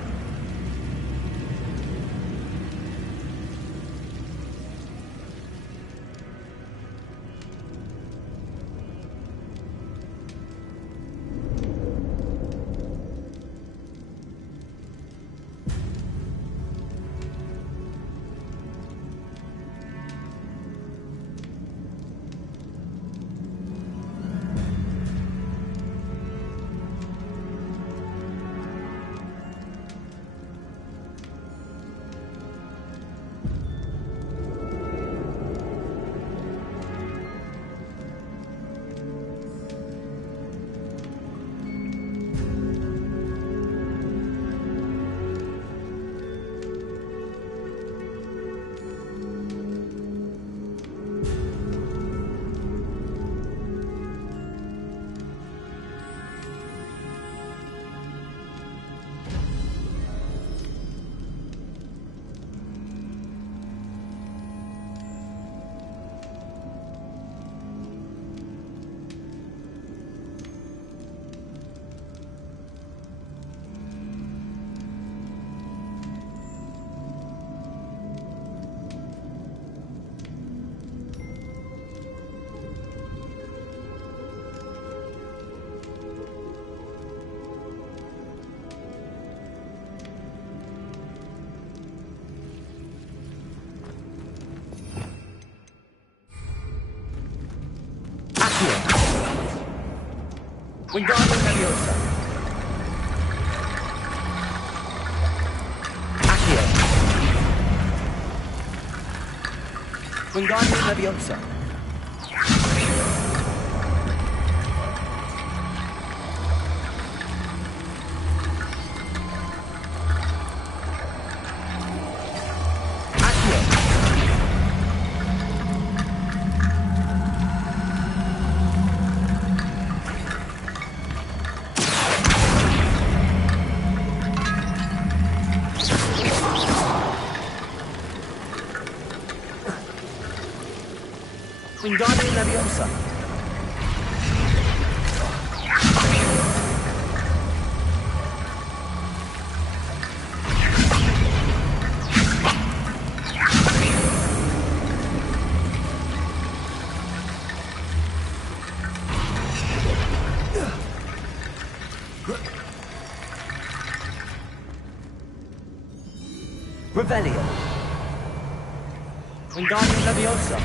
Wingardium Leviosa! Accio! Wingardium Leviosa! Wingardium Leviosa. Revelio. Wingardium Leviosa.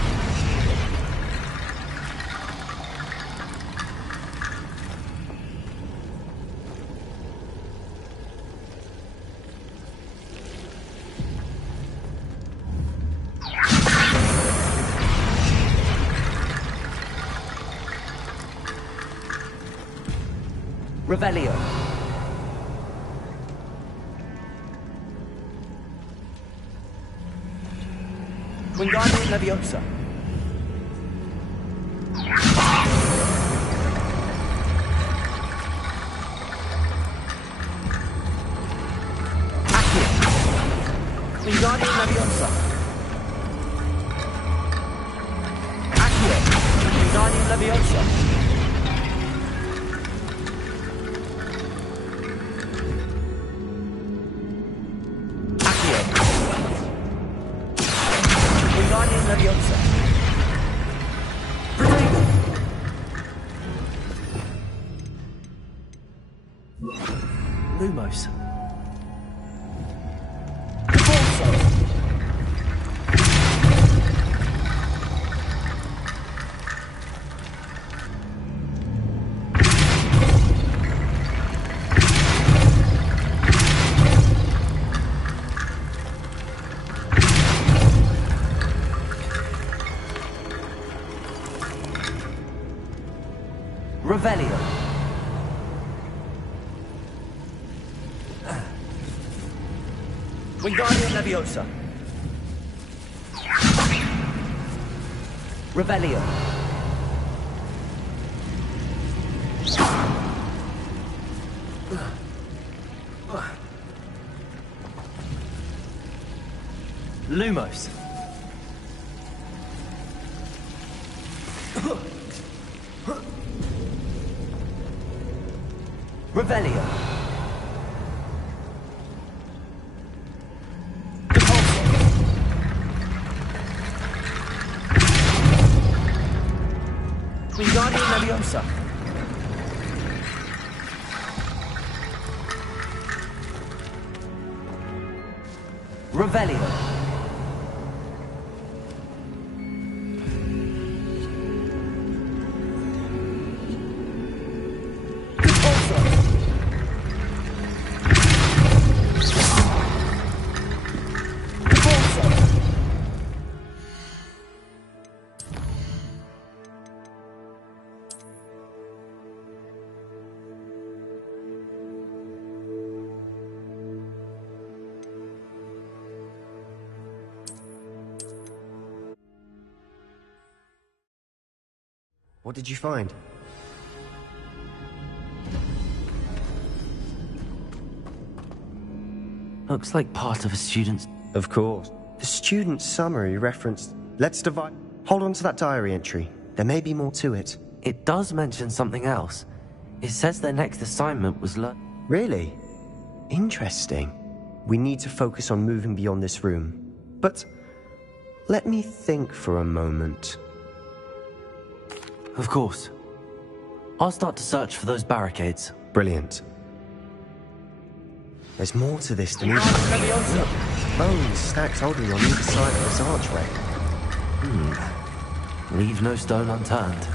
Revelio. Wingardium Leviosa. Accio. Wingardium Leviosa. Accio. Wingardium Leviosa. Wingardium Leviosa. Lumos. Revelio. Wingardium Leviosa. Revelio. Lumos. Revelio. Wingardium Leviosa. Revelio. What did you find? Looks like part of a student's... Of course. The student summary referenced... Let's divide... Hold on to that diary entry. There may be more to it. It does mention something else. It says their next assignment was Really? Interesting. We need to focus on moving beyond this room. But... let me think for a moment. Of course. I'll start to search for those barricades. Brilliant. There's more to this than even... Bones stacked oddly on either side of this archway. Leave no stone unturned.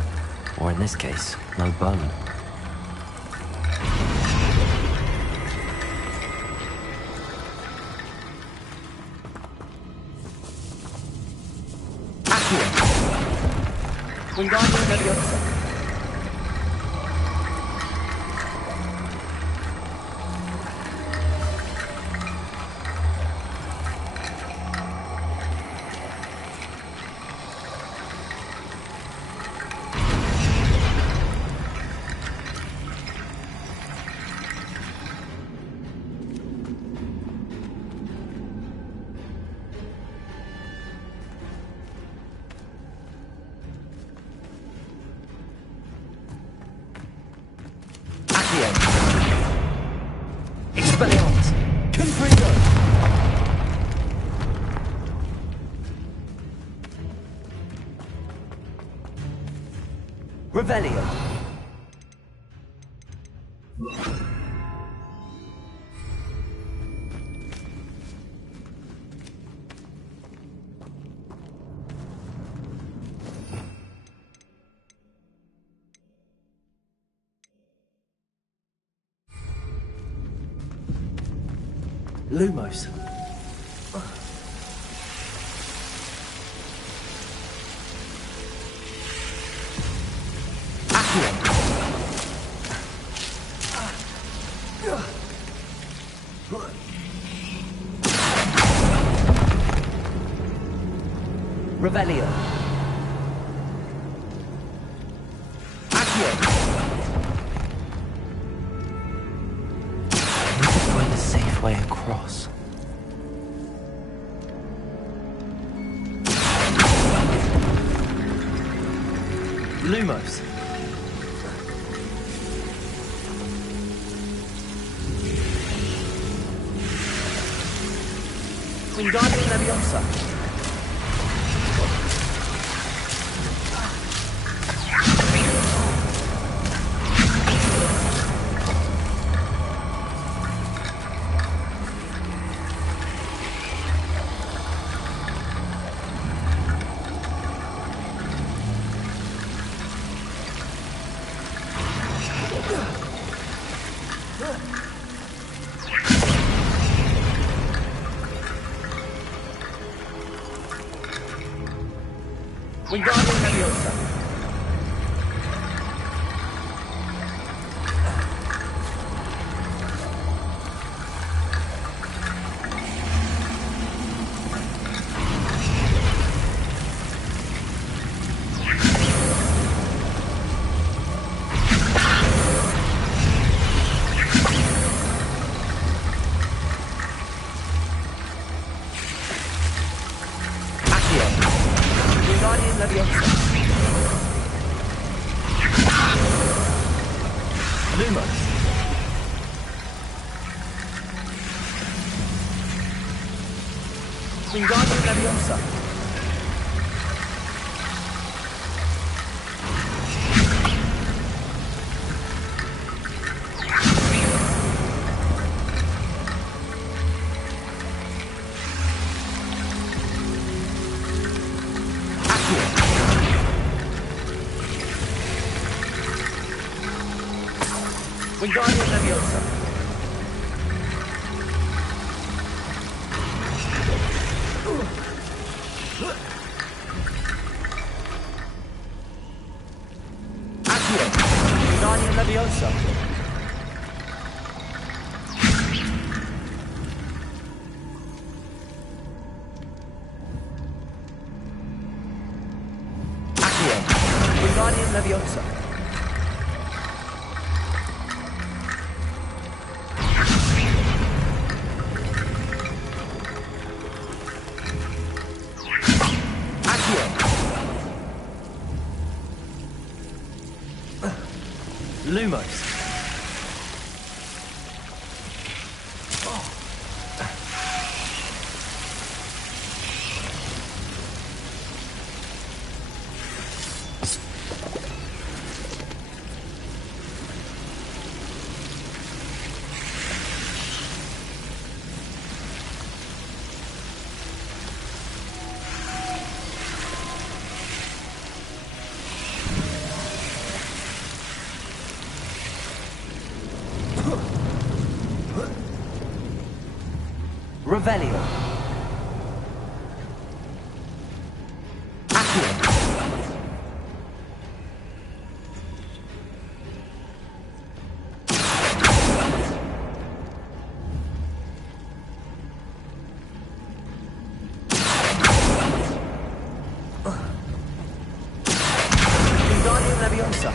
Or in this case, no bone. Wingardium Leviosa. Revelio. Lumos. Revelio. Accio. I need to find a safe way across. Lumos. Wingardium Leviosa. Wingardium Leviosa. Accio. Wingardium Leviosa. Lumos. Wingardium Leviosa. Wingardium Leviosa. Accio. Wingardium Leviosa. Accio. Wingardium Leviosa. Lumos. Revelio. Accio. Wingardium Leviosa.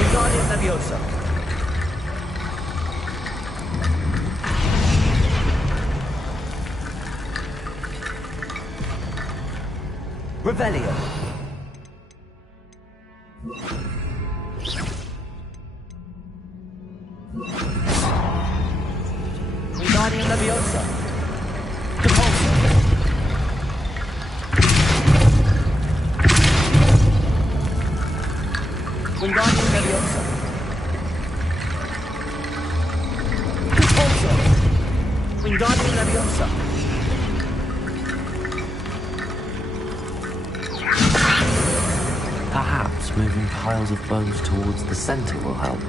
Wingardium Leviosa. Revelio. Wingardium Leviosa. Depulso. Wingardium Leviosa. Depulso. Wingardium Leviosa. Perhaps moving piles of bones towards the center will help.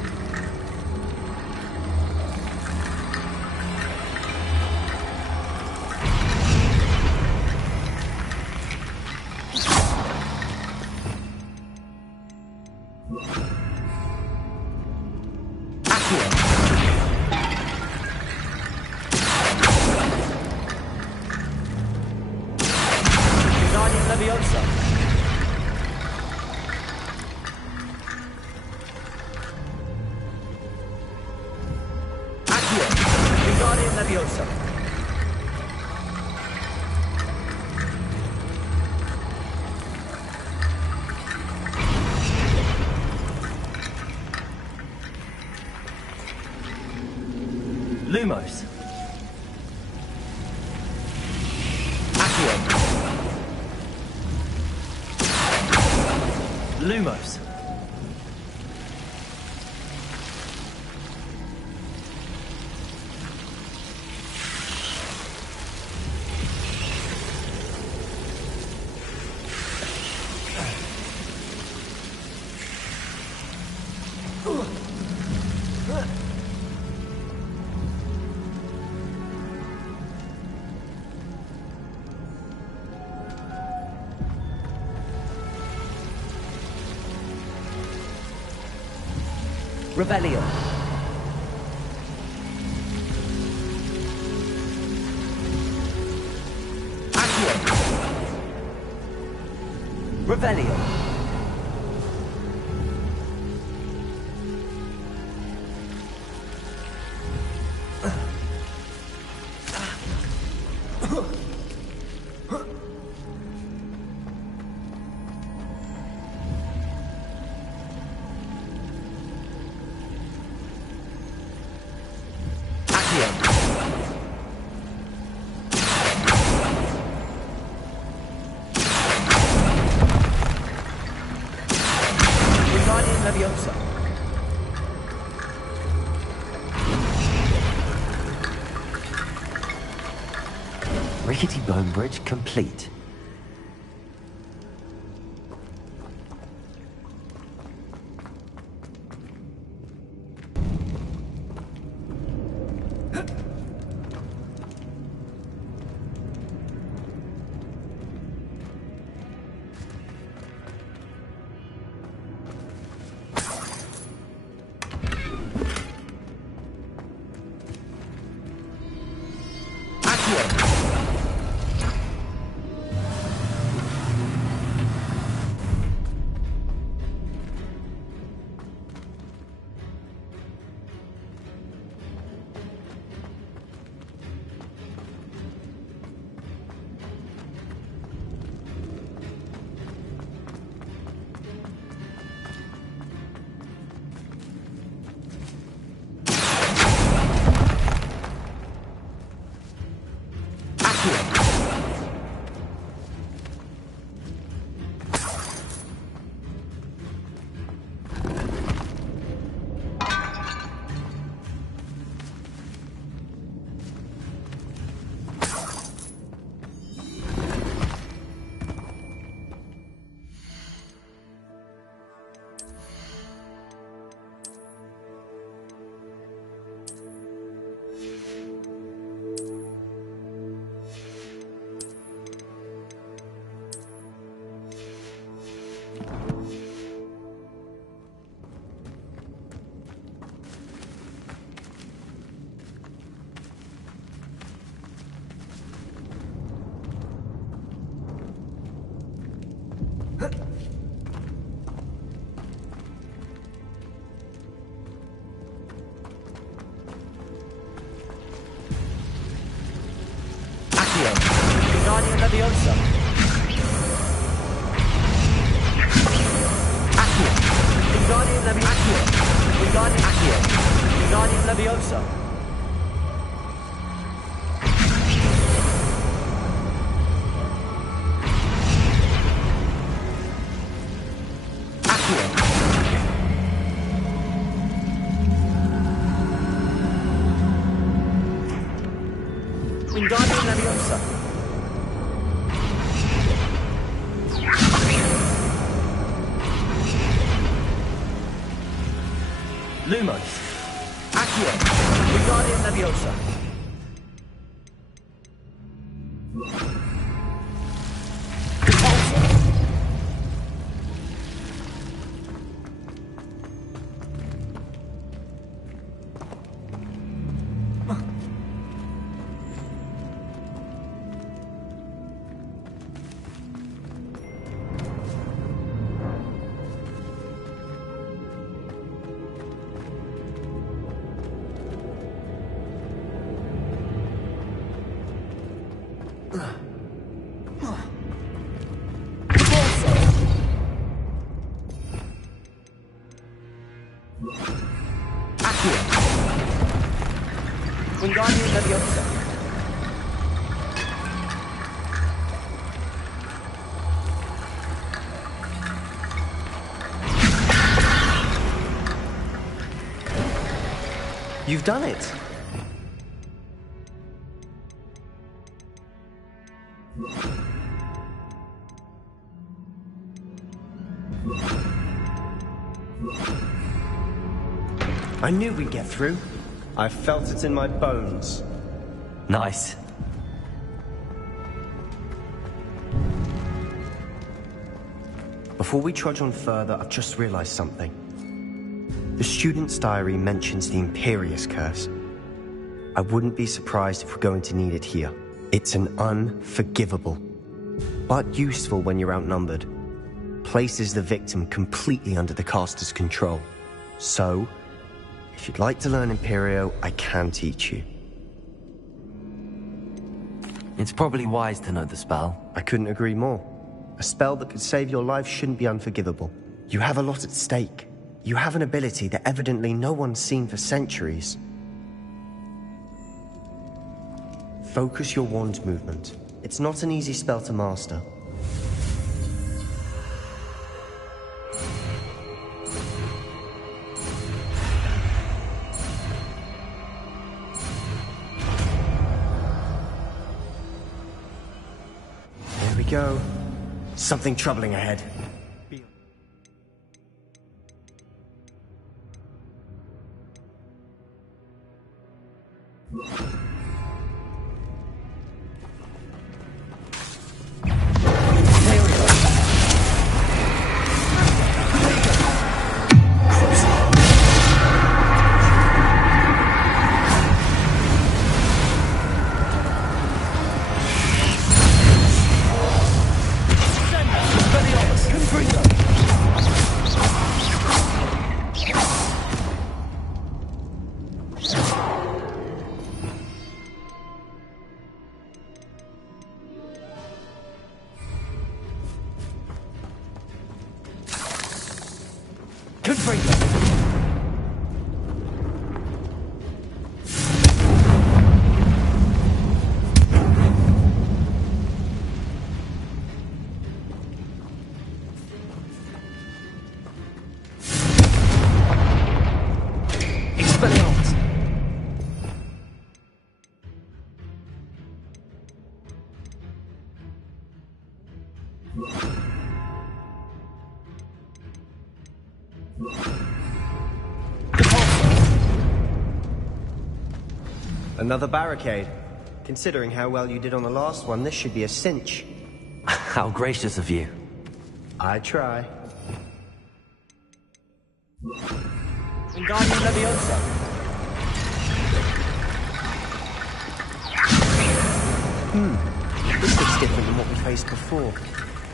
Wingardium Leviosa. Accio. Wingardium Leviosa. Lumos. Accio. Lumos. Rebellion. Accio. Rebellion. Wingardium Leviosa. Rickety bone bridge complete. Leviosa. Wingardium Leviosa. Lumos. Accio. Wingardium Leviosa. Wingardium Leviosa. You've done it. I knew we'd get through. I felt it in my bones. Nice. Before we trudge on further, I've just realized something. The student's diary mentions the Imperious Curse. I wouldn't be surprised if we're going to need it here. It's an unforgivable, but useful when you're outnumbered. Places the victim completely under the caster's control. So, if you'd like to learn Imperio, I can teach you. It's probably wise to know the spell. I couldn't agree more. A spell that could save your life shouldn't be unforgivable. You have a lot at stake. You have an ability that evidently no one's seen for centuries. Focus your wand movement. It's not an easy spell to master. There we go. Something troubling ahead. Another barricade. Considering how well you did on the last one, this should be a cinch. How gracious of you. I try. Wingardium Leviosa. This looks different than what we faced before.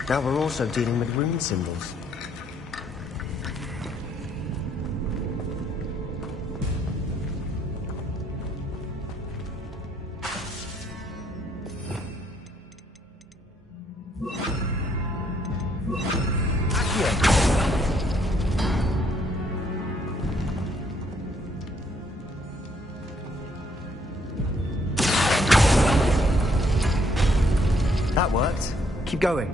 Now we're also dealing with rune symbols. That worked. Keep going.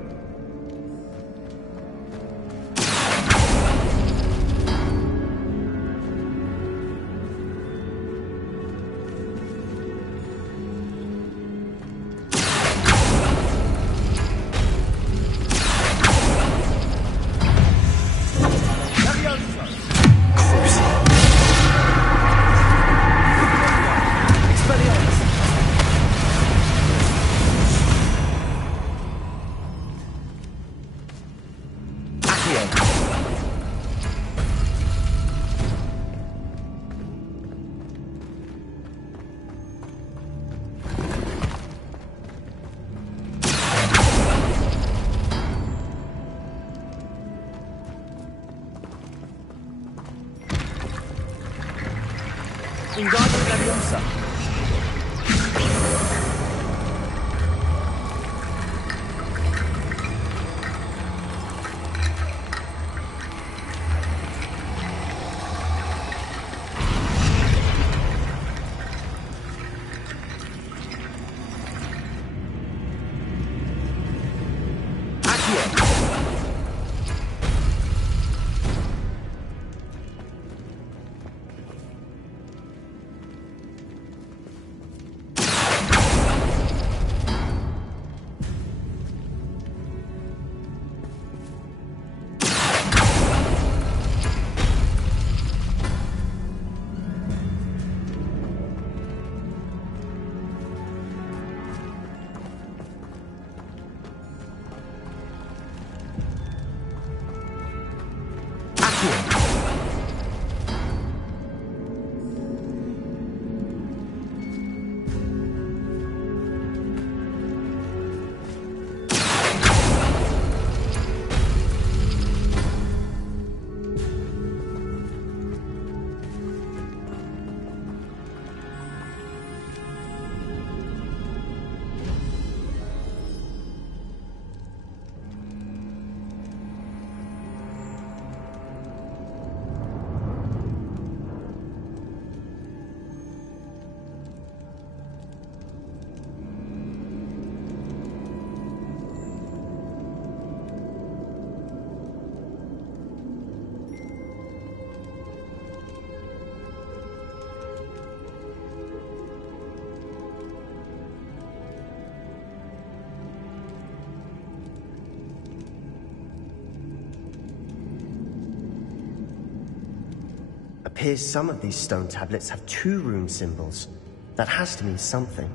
Wingardium Leviosa. Appears some of these stone tablets have 2 rune symbols. That has to mean something.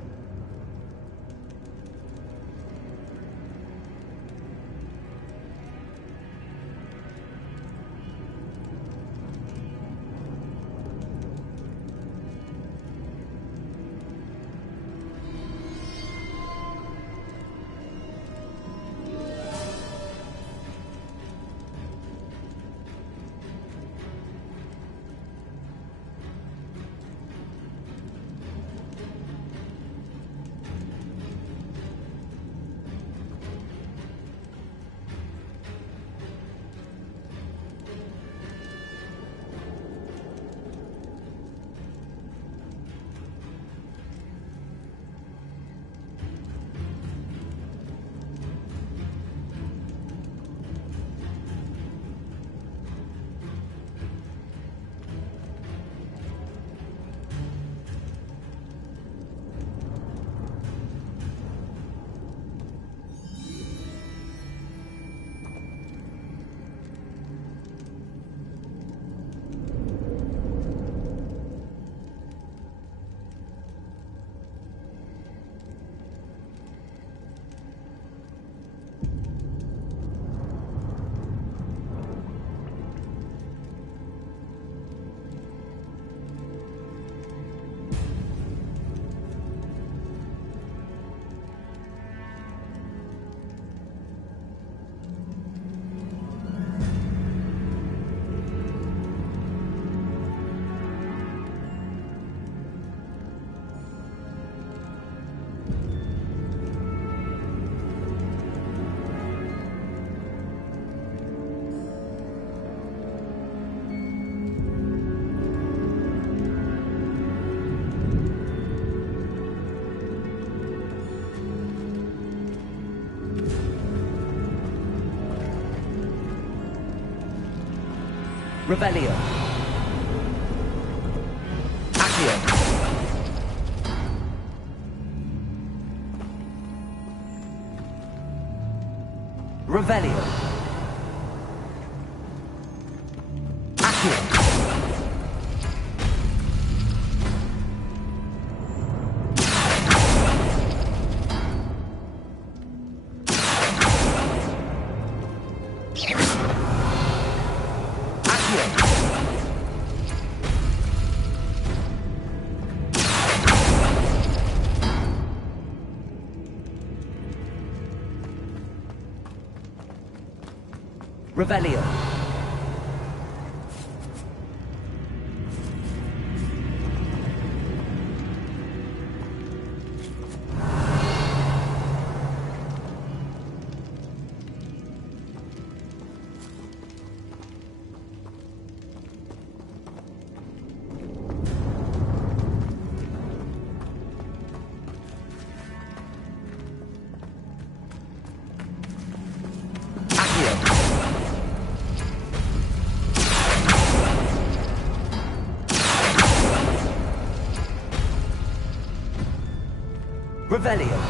Revelio. Accio. Revelio. Accio. Revelio. Revelio.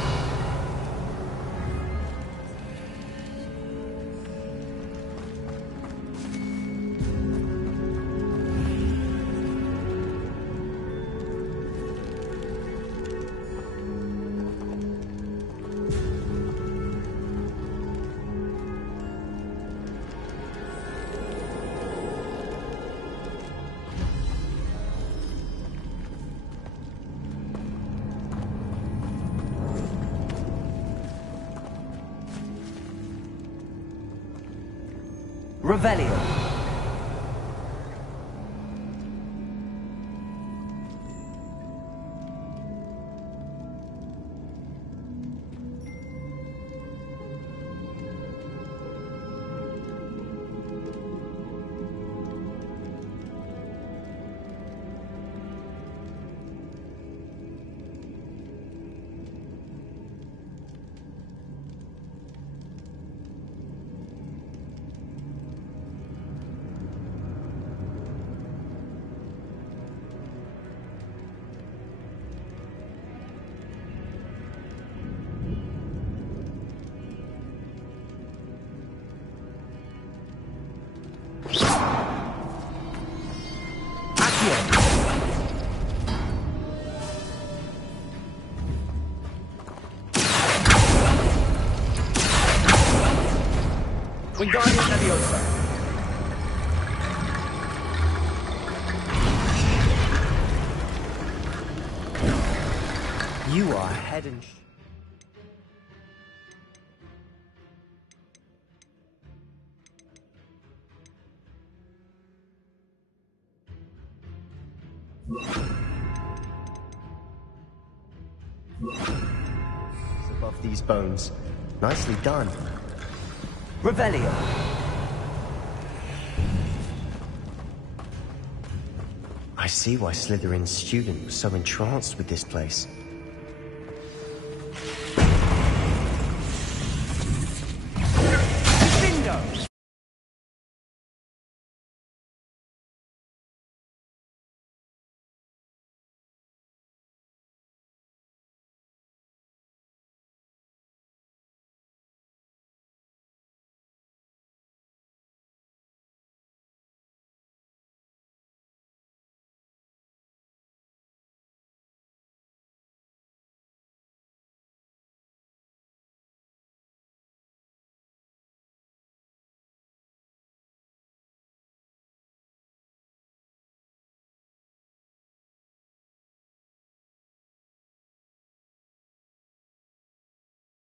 Revelio. Wingardium Leviosa. You are head and... above these bones. Nicely done. Revelio. I see why Slytherin's student was so entranced with this place.